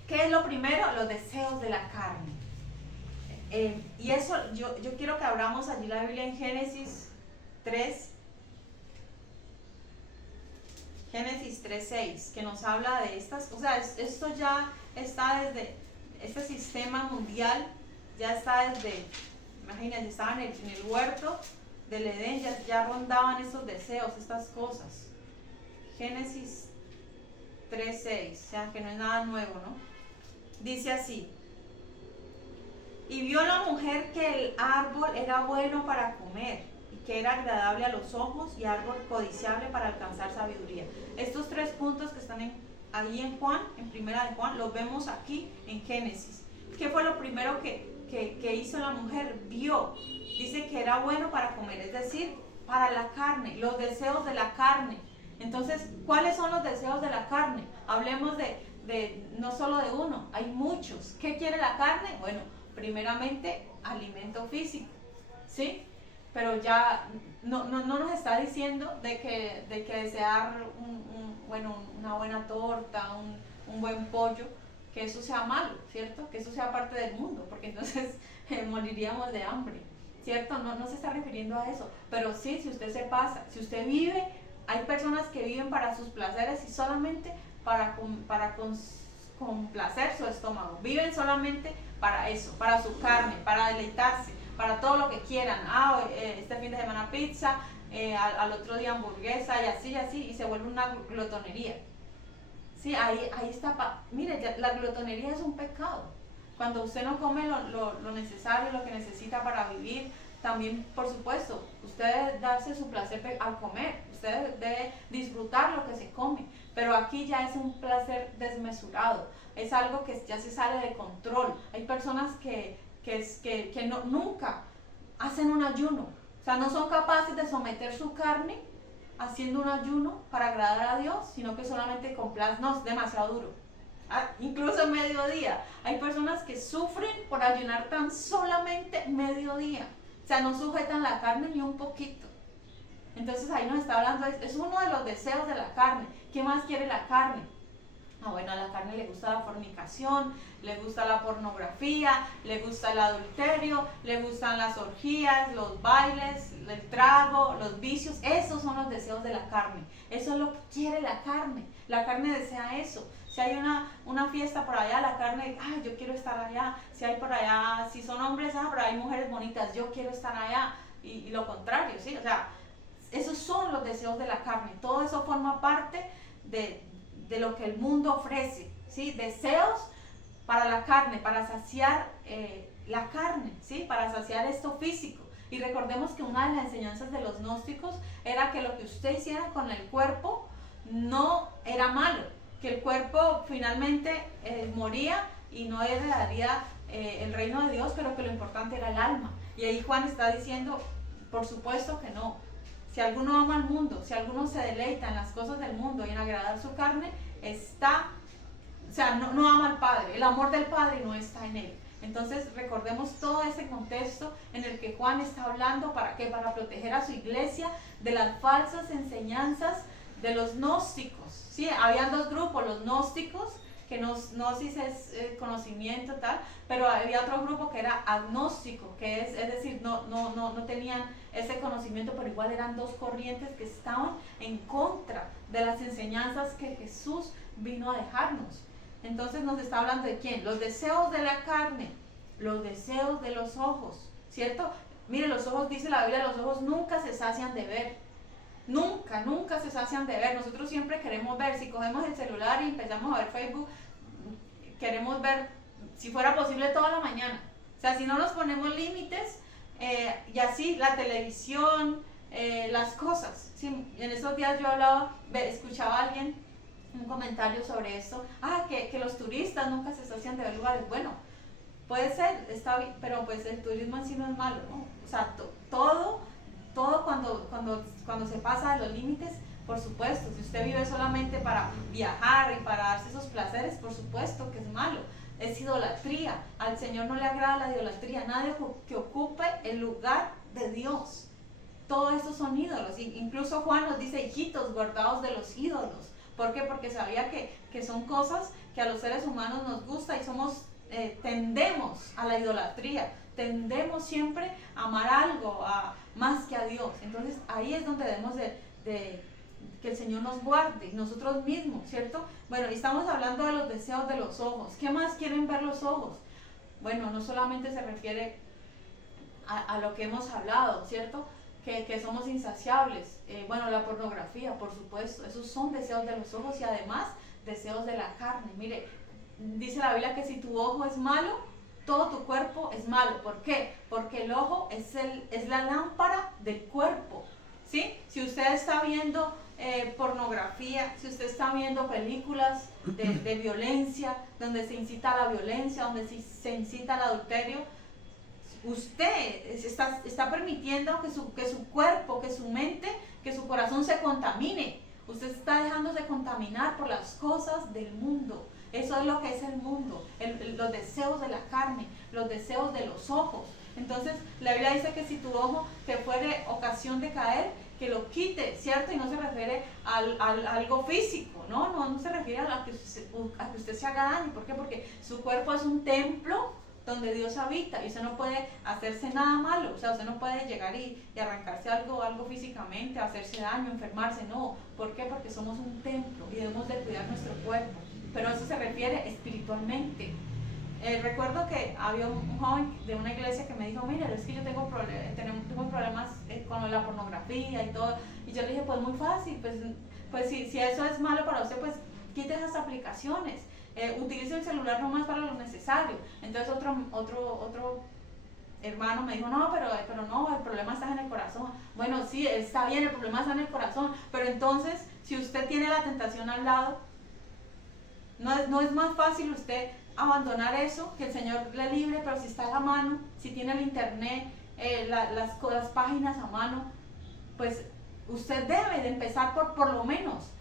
¿Qué es lo primero? Los deseos de la carne. Y eso, yo quiero que abramos allí la Biblia en Génesis 3. Génesis 3:6, que nos habla de estas, o sea, esto ya está desde, este sistema mundial, ya está desde, imagínense, estaban en el huerto del Edén, ya rondaban esos deseos, estas cosas. Génesis 3:6, o sea, que no es nada nuevo, ¿no? Dice así, y vio la mujer que el árbol era bueno para comer, que era agradable a los ojos y árbol codiciable para alcanzar sabiduría. Estos 3 puntos que están ahí en Juan, en primera de Juan, los vemos aquí en Génesis. ¿Qué fue lo primero que hizo la mujer? Vio. Dice que era bueno para comer, es decir, para la carne, los deseos de la carne. Entonces, ¿cuáles son los deseos de la carne? Hablemos de no solo de uno, hay muchos. ¿Qué quiere la carne? Bueno, primeramente, alimento físico, ¿sí? Pero ya no nos está diciendo de que desear una buena torta, un buen pollo, que eso sea malo, ¿cierto? Que eso sea parte del mundo, porque entonces moriríamos de hambre, ¿cierto? No se está refiriendo a eso, pero sí, si usted se pasa, si usted vive, hay personas que viven para sus placeres y solamente para complacer su estómago, viven solamente para eso, para su carne, para deleitarse, para todo lo que quieran. Este fin de semana pizza, al otro día hamburguesa y así, y se vuelve una glotonería. Sí, ahí está. Mire, la glotonería es un pecado. Cuando usted no come lo necesario, lo que necesita para vivir, también, por supuesto, usted debe darse su placer al comer, usted debe disfrutar lo que se come, pero aquí ya es un placer desmesurado, es algo que ya se sale de control. Hay personas que nunca hacen un ayuno, o sea, no son capaces de someter su carne haciendo un ayuno para agradar a Dios, sino que solamente complacen. No, es demasiado duro. incluso mediodía. Hay personas que sufren por ayunar tan solamente mediodía. O sea, no sujetan la carne ni un poquito. Entonces ahí nos está hablando, es uno de los deseos de la carne. ¿Qué más quiere la carne? Bueno, a la carne le gusta la fornicación, le gusta la pornografía, le gusta el adulterio, le gustan las orgías, los bailes, el trago, los vicios. Esos son los deseos de la carne. Eso es lo que quiere la carne. La carne desea eso. Si hay una fiesta por allá, la carne, yo quiero estar allá. Si hay por allá, si son hombres, pero hay mujeres bonitas, yo quiero estar allá. Y lo contrario, ¿sí? O sea, esos son los deseos de la carne. Todo eso forma parte de lo que el mundo ofrece, ¿sí? Deseos para la carne, para saciar la carne, ¿sí? Para saciar esto físico. Y recordemos que una de las enseñanzas de los gnósticos era que lo que usted hiciera con el cuerpo no era malo, que el cuerpo finalmente moría y no heredaría el reino de Dios, pero que lo importante era el alma. Y ahí Juan está diciendo, por supuesto que no. Si alguno ama al mundo, si alguno se deleita en las cosas del mundo y en agradar su carne, no ama al Padre. El amor del Padre no está en él. Entonces recordemos todo ese contexto en el que Juan está hablando. ¿Para qué? Para proteger a su iglesia de las falsas enseñanzas de los gnósticos. ¿Sí? Habían dos grupos, los gnósticos, que gnosis es conocimiento tal, pero había otro grupo que era agnóstico, que es decir, no tenían ese conocimiento, pero igual eran dos corrientes que estaban en contra de las enseñanzas que Jesús vino a dejarnos. Entonces nos está hablando de quién, los deseos de la carne, los deseos de los ojos, ¿cierto? Mire, los ojos, dice la Biblia, los ojos nunca se sacian de ver. Nunca se sacian de ver. Nosotros siempre queremos ver. Si cogemos el celular y empezamos a ver Facebook, queremos ver, si fuera posible, toda la mañana. O sea, si no nos ponemos límites, y así la televisión, las cosas. ¿Sí? En esos días yo escuchaba a alguien un comentario sobre esto. Que los turistas nunca se sacian de ver lugares. Bueno, puede ser, está bien, pero pues el turismo en sí no es malo, ¿no? O sea, todo cuando se pasa de los límites, por supuesto. Si usted vive solamente para viajar y para darse esos placeres, por supuesto que es malo. Es idolatría. Al Señor no le agrada la idolatría. Nadie que ocupe el lugar de Dios. Todo esto son ídolos. Incluso Juan nos dice, hijitos, guardados de los ídolos. ¿Por qué? Porque sabía que son cosas que a los seres humanos nos gusta y tendemos a la idolatría. Tendemos siempre a amar algo más que a Dios. Entonces ahí es donde debemos de que el Señor nos guarde, nosotros mismos, ¿cierto? Bueno, y estamos hablando de los deseos de los ojos. ¿Qué más quieren ver los ojos? Bueno, no solamente se refiere a lo que hemos hablado, ¿cierto? Que somos insaciables. La pornografía, por supuesto, esos son deseos de los ojos y además deseos de la carne. Mire, dice la Biblia que si tu ojo es malo, todo tu cuerpo es malo. ¿Por qué? Porque el ojo es la lámpara del cuerpo, ¿sí? Si usted está viendo pornografía, si usted está viendo películas de violencia, donde se incita a la violencia, donde se incita al adulterio, usted está permitiendo que su cuerpo, que su mente, que su corazón se contamine. Usted está dejándose contaminar por las cosas del mundo. Eso es lo que es el mundo, los deseos de la carne, los deseos de los ojos. Entonces, la Biblia dice que si tu ojo te fuere ocasión de caer, que lo quite, ¿cierto? Y no se refiere a algo físico, ¿no? No se refiere a que usted se haga daño. ¿Por qué? Porque su cuerpo es un templo donde Dios habita y usted no puede hacerse nada malo. O sea, usted no puede llegar y arrancarse algo físicamente, hacerse daño, enfermarse, no. ¿Por qué? Porque somos un templo y debemos de cuidar nuestro cuerpo. Pero eso se refiere espiritualmente. Recuerdo que había un joven de una iglesia que me dijo, mira, es que yo tengo problemas con la pornografía y todo. Y yo le dije, pues muy fácil, pues si eso es malo para usted, pues quite esas aplicaciones. Utilice el celular nomás para lo necesario. Entonces otro hermano me dijo, no, pero no, el problema está en el corazón. Bueno, sí, está bien, el problema está en el corazón, pero entonces, si usted tiene la tentación al lado, no es más fácil usted abandonar eso, que el Señor le libre, pero si está a la mano, si tiene el internet, las páginas a mano, pues usted debe de empezar por lo menos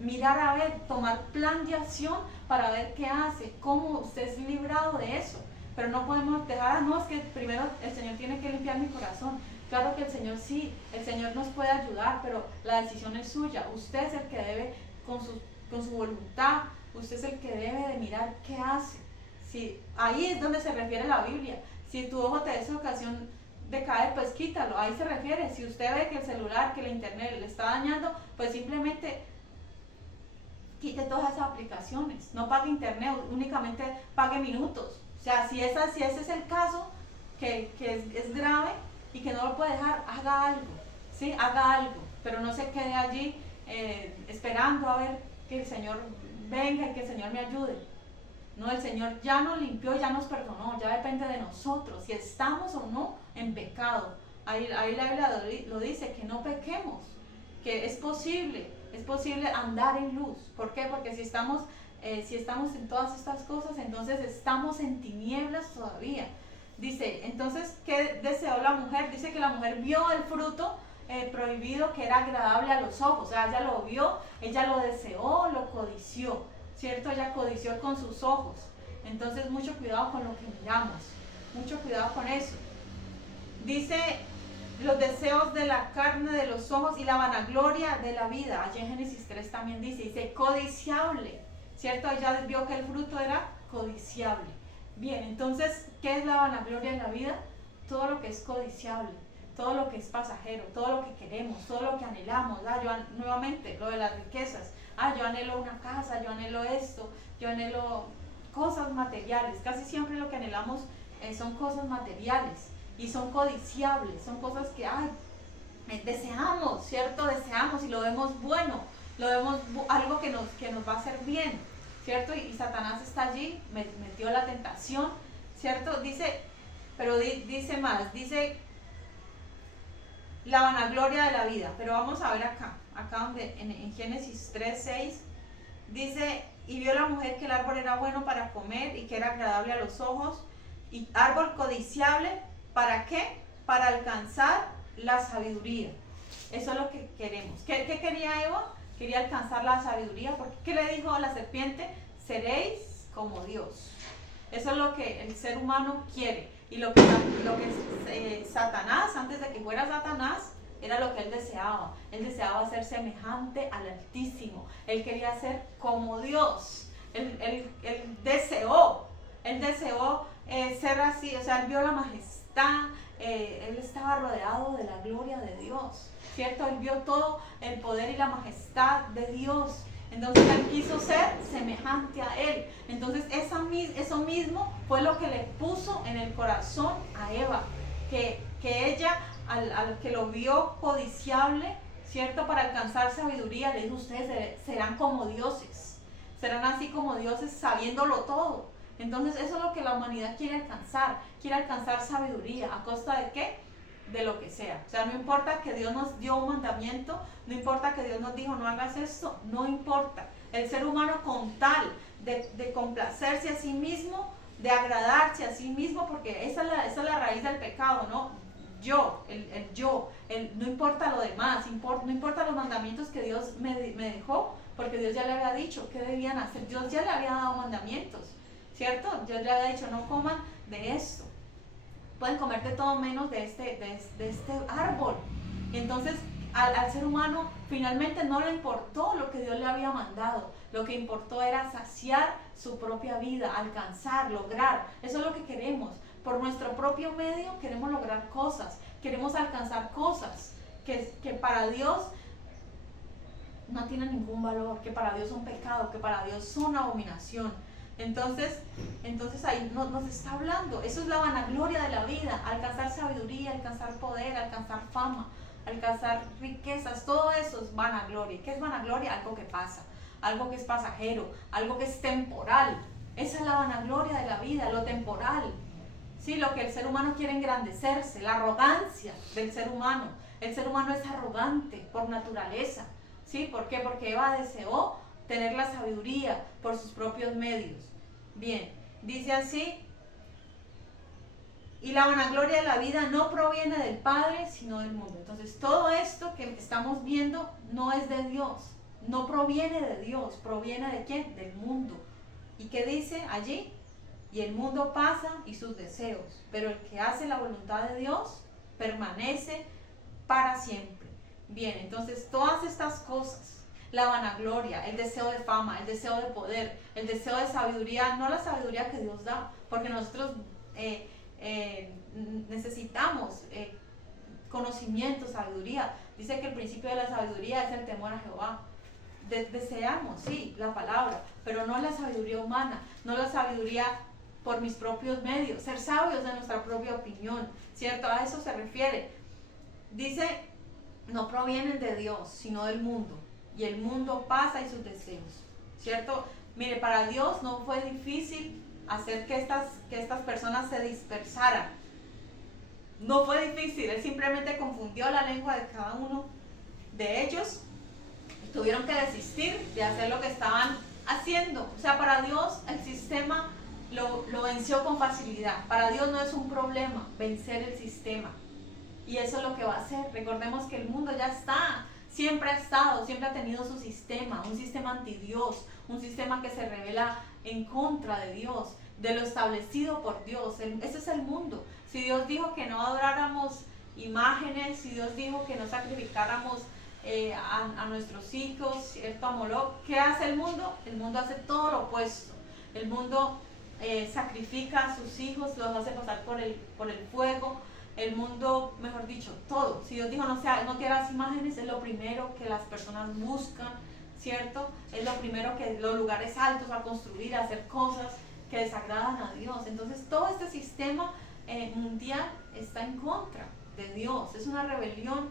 mirar a ver, tomar plan de acción para ver qué hace, cómo usted es librado de eso. Pero no podemos dejar, no, es que primero el Señor tiene que limpiar mi corazón. Claro que el Señor sí, el Señor nos puede ayudar, pero la decisión es suya. Usted es el que debe, con su voluntad, usted es el que debe de mirar qué hace. Sí, ahí es donde se refiere la Biblia. Si tu ojo te es ocasión de caer, pues quítalo, ahí se refiere. Si usted ve que el celular, que el internet le está dañando, pues simplemente quite todas esas aplicaciones, no pague internet, únicamente pague minutos. O sea, si ese es el caso, que es grave y que no lo puede dejar, haga algo, ¿sí? Haga algo, pero no se quede allí esperando a ver que el Señor venga y que el Señor me ayude. No, el Señor ya nos limpió, ya nos perdonó, ya depende de nosotros, si estamos o no en pecado. Ahí la Biblia lo dice, que no pequemos, que es posible andar en luz. ¿Por qué? Porque si estamos en todas estas cosas, entonces estamos en tinieblas todavía. Dice, entonces, ¿qué deseó la mujer? Dice que la mujer vio el fruto prohibido que era agradable a los ojos. O sea, ella lo vio, ella lo deseó, lo codició, ¿cierto? Ella codició con sus ojos. Entonces, mucho cuidado con lo que miramos, mucho cuidado con eso. Dice, los deseos de la carne, de los ojos y la vanagloria de la vida. Allí en Génesis 3 también dice codiciable, ¿cierto? Ella vio que el fruto era codiciable. Bien, entonces, ¿qué es la vanagloria de la vida? Todo lo que es codiciable, todo lo que es pasajero, todo lo que queremos, todo lo que anhelamos. Nuevamente, lo de las riquezas. Yo anhelo una casa, yo anhelo esto, yo anhelo cosas materiales. Casi siempre lo que anhelamos son cosas materiales. Y son codiciables, son cosas que deseamos, ¿cierto? Deseamos y lo vemos bueno, lo vemos algo que nos va a hacer bien, ¿cierto? Y Satanás está allí, metió la tentación, ¿cierto? Dice, pero dice más, dice la vanagloria de la vida. Pero vamos a ver acá donde en Génesis 3:6 dice, y vio la mujer que el árbol era bueno para comer y que era agradable a los ojos, y árbol codiciable. ¿Para qué? Para alcanzar la sabiduría. Eso es lo que queremos. ¿Qué quería Eva? Quería alcanzar la sabiduría. Porque ¿qué le dijo a la serpiente? Seréis como Dios. Eso es lo que el ser humano quiere. Y lo que Satanás, antes de que fuera Satanás, era lo que él deseaba. Él deseaba ser semejante al Altísimo. Él quería ser como Dios. Él deseó ser así. O sea, él vio la majestad. Él estaba rodeado de la gloria de Dios, ¿cierto? Él vio todo el poder y la majestad de Dios. Entonces él quiso ser semejante a él. Entonces eso mismo fue lo que le puso en el corazón a Eva, que ella al que lo vio codiciable, ¿cierto? Para alcanzar sabiduría, le dijo, ustedes serán como dioses, serán así como dioses sabiéndolo todo. Entonces eso es lo que la humanidad quiere alcanzar sabiduría. ¿A costa de qué? De lo que sea. O sea, no importa que Dios nos dio un mandamiento, no importa que Dios nos dijo no hagas esto, no importa. El ser humano con tal de complacerse a sí mismo, de agradarse a sí mismo, porque esa es la raíz del pecado, ¿no? No importa lo demás, no importa los mandamientos que Dios me dejó, porque Dios ya le había dicho qué debían hacer, Dios ya le había dado mandamientos, ¿cierto? Dios le había dicho, no coman de esto. Pueden comer de todo menos de este árbol. Entonces, al ser humano finalmente no le importó lo que Dios le había mandado. Lo que importó era saciar su propia vida, alcanzar, lograr. Eso es lo que queremos. Por nuestro propio medio queremos lograr cosas. Queremos alcanzar cosas que para Dios no tienen ningún valor, que para Dios son pecado, que para Dios son abominación. Entonces ahí nos está hablando, eso es la vanagloria de la vida, alcanzar sabiduría, alcanzar poder, alcanzar fama, alcanzar riquezas, todo eso es vanagloria. ¿Qué es vanagloria? Algo que pasa, algo que es pasajero, algo que es temporal. Esa es la vanagloria de la vida, lo temporal. Sí, lo que el ser humano quiere engrandecerse, la arrogancia del ser humano. El ser humano es arrogante por naturaleza. ¿Sí? ¿Por qué? Porque Eva deseó tener la sabiduría por sus propios medios. Bien, dice así, y la vanagloria de la vida no proviene del Padre, sino del mundo. Entonces, todo esto que estamos viendo no es de Dios, no proviene de Dios, proviene de ¿quién? Del mundo. ¿Y qué dice allí? Y el mundo pasa y sus deseos, pero el que hace la voluntad de Dios permanece para siempre. Bien, entonces todas estas cosas, la vanagloria, el deseo de fama, el deseo de poder, el deseo de sabiduría, no la sabiduría que Dios da, porque nosotros necesitamos conocimiento, sabiduría. Dice que el principio de la sabiduría es el temor a Jehová. Deseamos, sí, la palabra, pero no la sabiduría humana, no la sabiduría por mis propios medios, ser sabios de nuestra propia opinión, ¿cierto? A eso se refiere. Dice, no provienen de Dios, sino del mundo, y el mundo pasa y sus deseos, ¿cierto? Mire, para Dios no fue difícil hacer que estas personas se dispersaran. No fue difícil, Él simplemente confundió la lengua de cada uno de ellos y tuvieron que desistir de hacer lo que estaban haciendo. O sea, para Dios el sistema lo venció con facilidad. Para Dios no es un problema vencer el sistema. Y eso es lo que va a hacer. Recordemos que el mundo ya está, siempre ha estado, siempre ha tenido su sistema, un sistema anti-Dios, un sistema que se revela en contra de Dios, de lo establecido por Dios. Ese es el mundo. Si Dios dijo que no adoráramos imágenes, si Dios dijo que no sacrificáramos a nuestros hijos, ¿cierto? A Moloch, ¿qué hace el mundo? El mundo hace todo lo opuesto. El mundo sacrifica a sus hijos, los hace pasar por el fuego. El mundo, mejor dicho, todo. Si Dios dijo no quieras imágenes, es lo primero que las personas buscan, ¿cierto? Es lo primero que los lugares altos a construir, a hacer cosas que desagradan a Dios. Entonces todo este sistema mundial está en contra de Dios, es una rebelión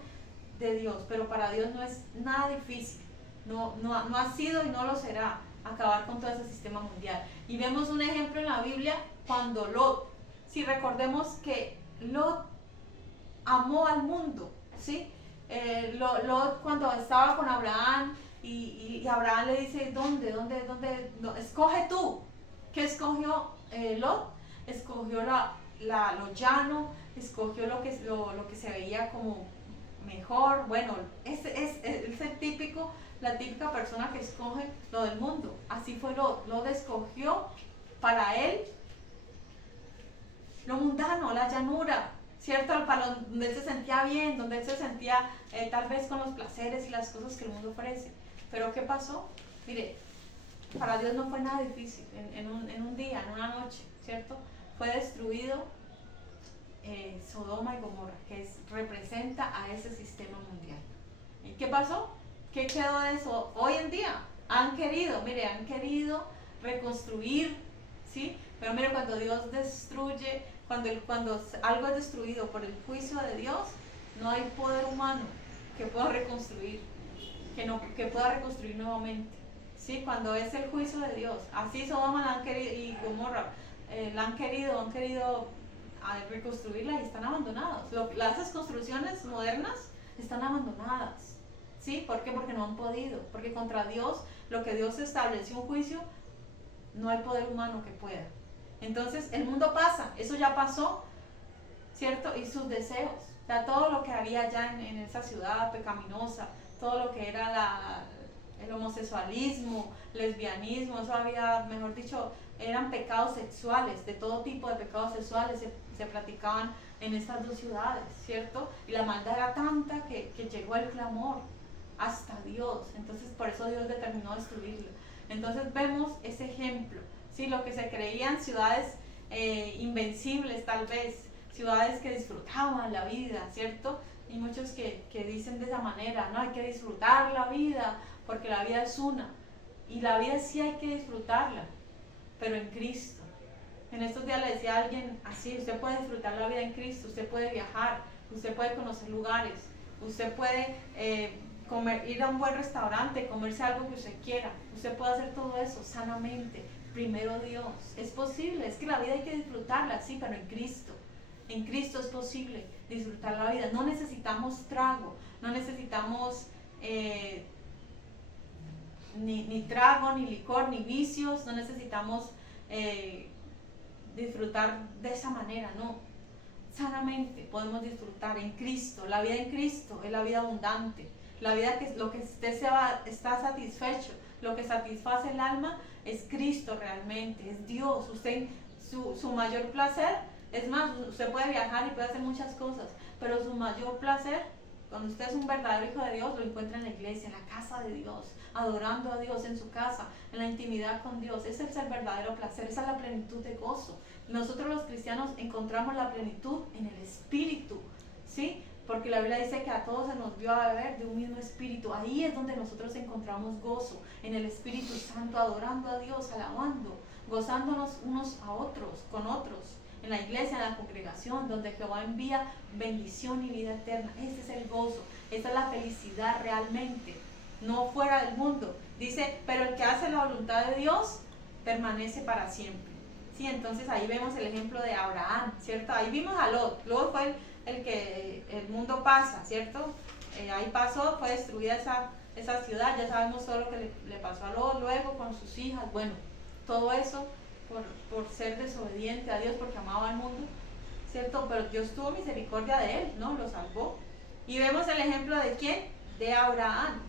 de Dios, pero para Dios no es nada difícil, no ha sido y no lo será acabar con todo ese sistema mundial. Y vemos un ejemplo en la Biblia cuando Lot, si recordemos que Lot amó al mundo, ¿sí? Lot cuando estaba con Abraham y Abraham le dice, ¿dónde? No, escoge tú. ¿Qué escogió Lot? Escogió lo llano, escogió lo que se veía como mejor. Bueno, es el típico, la típica persona que escoge lo del mundo. Así fue Lot. Lot escogió para él lo mundano, la llanura, ¿cierto? Para donde él se sentía bien, donde él se sentía tal vez con los placeres y las cosas que el mundo ofrece. Pero ¿qué pasó? Mire, para Dios no fue nada difícil, en un día, en una noche, ¿cierto? Fue destruido Sodoma y Gomorra, que representa a ese sistema mundial. ¿Y qué pasó? ¿Qué quedó de eso? Hoy en día han querido reconstruir, ¿sí? Pero mire, cuando Dios destruye, cuando algo es destruido por el juicio de Dios, no hay poder humano que pueda reconstruir, que pueda reconstruir nuevamente. ¿Sí? Cuando es el juicio de Dios, así Sodoma la han querido, y Gomorra han querido reconstruirla y están abandonados. Las construcciones modernas están abandonadas. ¿Sí? ¿Por qué? Porque no han podido, porque contra Dios, lo que Dios estableció un juicio, no hay poder humano que pueda. Entonces el mundo pasa, eso ya pasó, ¿cierto? Y sus deseos, o sea, todo lo que había ya en esa ciudad pecaminosa, todo lo que era el homosexualismo, lesbianismo, eso había, mejor dicho, eran pecados sexuales, de todo tipo de pecados sexuales se practicaban en estas dos ciudades, ¿cierto? Y la maldad era tanta que llegó el clamor hasta Dios, entonces por eso Dios determinó destruirlo. Entonces vemos ese ejemplo, ¿sí? Lo que se creían ciudades invencibles tal vez, ciudades que disfrutaban la vida, ¿cierto? Y muchos que dicen de esa manera, no, hay que disfrutar la vida, porque la vida es una, y la vida sí hay que disfrutarla, pero en Cristo. En estos días le decía a alguien así, usted puede disfrutar la vida en Cristo, usted puede viajar, usted puede conocer lugares, usted puede ir a un buen restaurante, comerse algo que usted quiera, usted puede hacer todo eso sanamente, primero Dios. Es posible, es que la vida hay que disfrutarla, sí, pero en Cristo. En Cristo es posible disfrutar la vida. No necesitamos trago, no necesitamos ni trago, ni licor, ni vicios, no necesitamos disfrutar de esa manera, no. Sanamente podemos disfrutar en Cristo. La vida en Cristo es la vida abundante, La vida que lo que usted está satisfecho, lo que satisface el alma es Cristo realmente, es Dios. Usted, su mayor placer, es más, usted puede viajar y puede hacer muchas cosas, pero su mayor placer, cuando usted es un verdadero hijo de Dios, lo encuentra en la iglesia, en la casa de Dios, adorando a Dios en su casa, en la intimidad con Dios. Ese es el verdadero placer, esa es la plenitud de gozo. Nosotros los cristianos encontramos la plenitud en el Espíritu, ¿sí? Porque la Biblia dice que a todos se nos dio a beber de un mismo espíritu. Ahí es donde nosotros encontramos gozo, en el Espíritu Santo, adorando a Dios, alabando, gozándonos unos a otros, con otros, en la iglesia, en la congregación, donde Jehová envía bendición y vida eterna. Ese es el gozo, esa es la felicidad realmente, no fuera del mundo. Dice, pero el que hace la voluntad de Dios permanece para siempre. Sí, entonces ahí vemos el ejemplo de Abraham, ¿cierto? Ahí vimos a Lot. Lot fue el que el mundo pasa, ¿cierto? Ahí pasó, fue destruida esa ciudad, ya sabemos todo lo que le pasó a Lot, luego con sus hijas, bueno, todo eso por ser desobediente a Dios, porque amaba al mundo, ¿cierto? Pero Dios tuvo misericordia de él, ¿no? Lo salvó. Y vemos el ejemplo de ¿quién? De Abraham.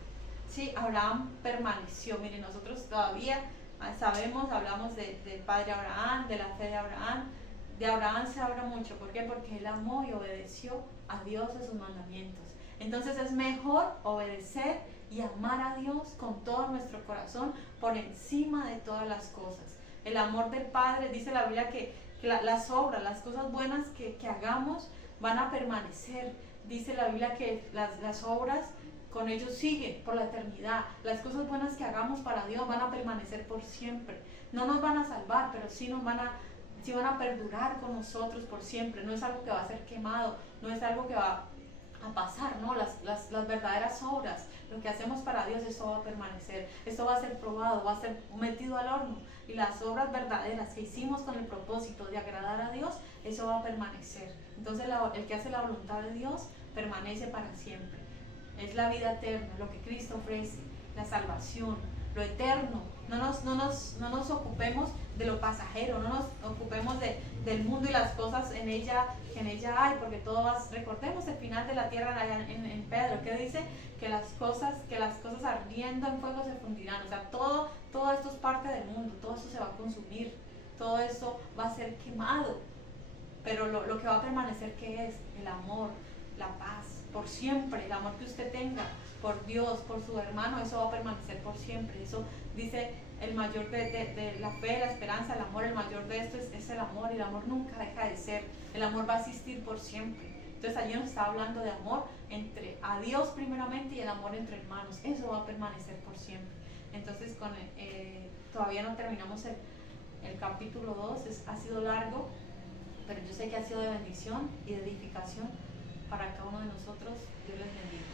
Sí, Abraham permaneció. Miren, nosotros todavía sabemos, hablamos del padre Abraham, de la fe de Abraham. De Abraham se habla mucho. ¿Por qué? Porque él amó y obedeció a Dios y a sus mandamientos. Entonces es mejor obedecer y amar a Dios con todo nuestro corazón por encima de todas las cosas. El amor del Padre, dice la Biblia que las obras, las cosas buenas que hagamos van a permanecer. Dice la Biblia que las obras con ellos siguen por la eternidad. Las cosas buenas que hagamos para Dios van a permanecer por siempre. No nos van a salvar, pero sí van a perdurar con nosotros por siempre. No es algo que va a ser quemado, no es algo que va a pasar, ¿no? Las verdaderas obras, lo que hacemos para Dios, eso va a permanecer, eso va a ser probado, va a ser metido al horno, y las obras verdaderas que hicimos con el propósito de agradar a Dios, eso va a permanecer. Entonces el que hace la voluntad de Dios permanece para siempre. Es la vida eterna, lo que Cristo ofrece, la salvación, lo eterno. No nos ocupemos de lo pasajero, no nos ocupemos del mundo y las cosas que en ella hay, porque recordemos el final de la tierra allá en Pedro, que dice que las cosas ardiendo en fuego se fundirán. O sea, todo esto es parte del mundo, todo esto se va a consumir, todo esto va a ser quemado, pero lo que va a permanecer, ¿qué es? El amor, la paz, por siempre. El amor que usted tenga por Dios, por su hermano, eso va a permanecer por siempre. Eso dice el mayor de la fe, la esperanza, el amor. El mayor de esto es el amor, y el amor nunca deja de ser. El amor va a existir por siempre. Entonces allí nos está hablando de amor entre a Dios primeramente, y el amor entre hermanos. Eso va a permanecer por siempre. Entonces todavía no terminamos el capítulo 2, ha sido largo, pero yo sé que ha sido de bendición y de edificación para cada uno de nosotros. Dios les bendiga.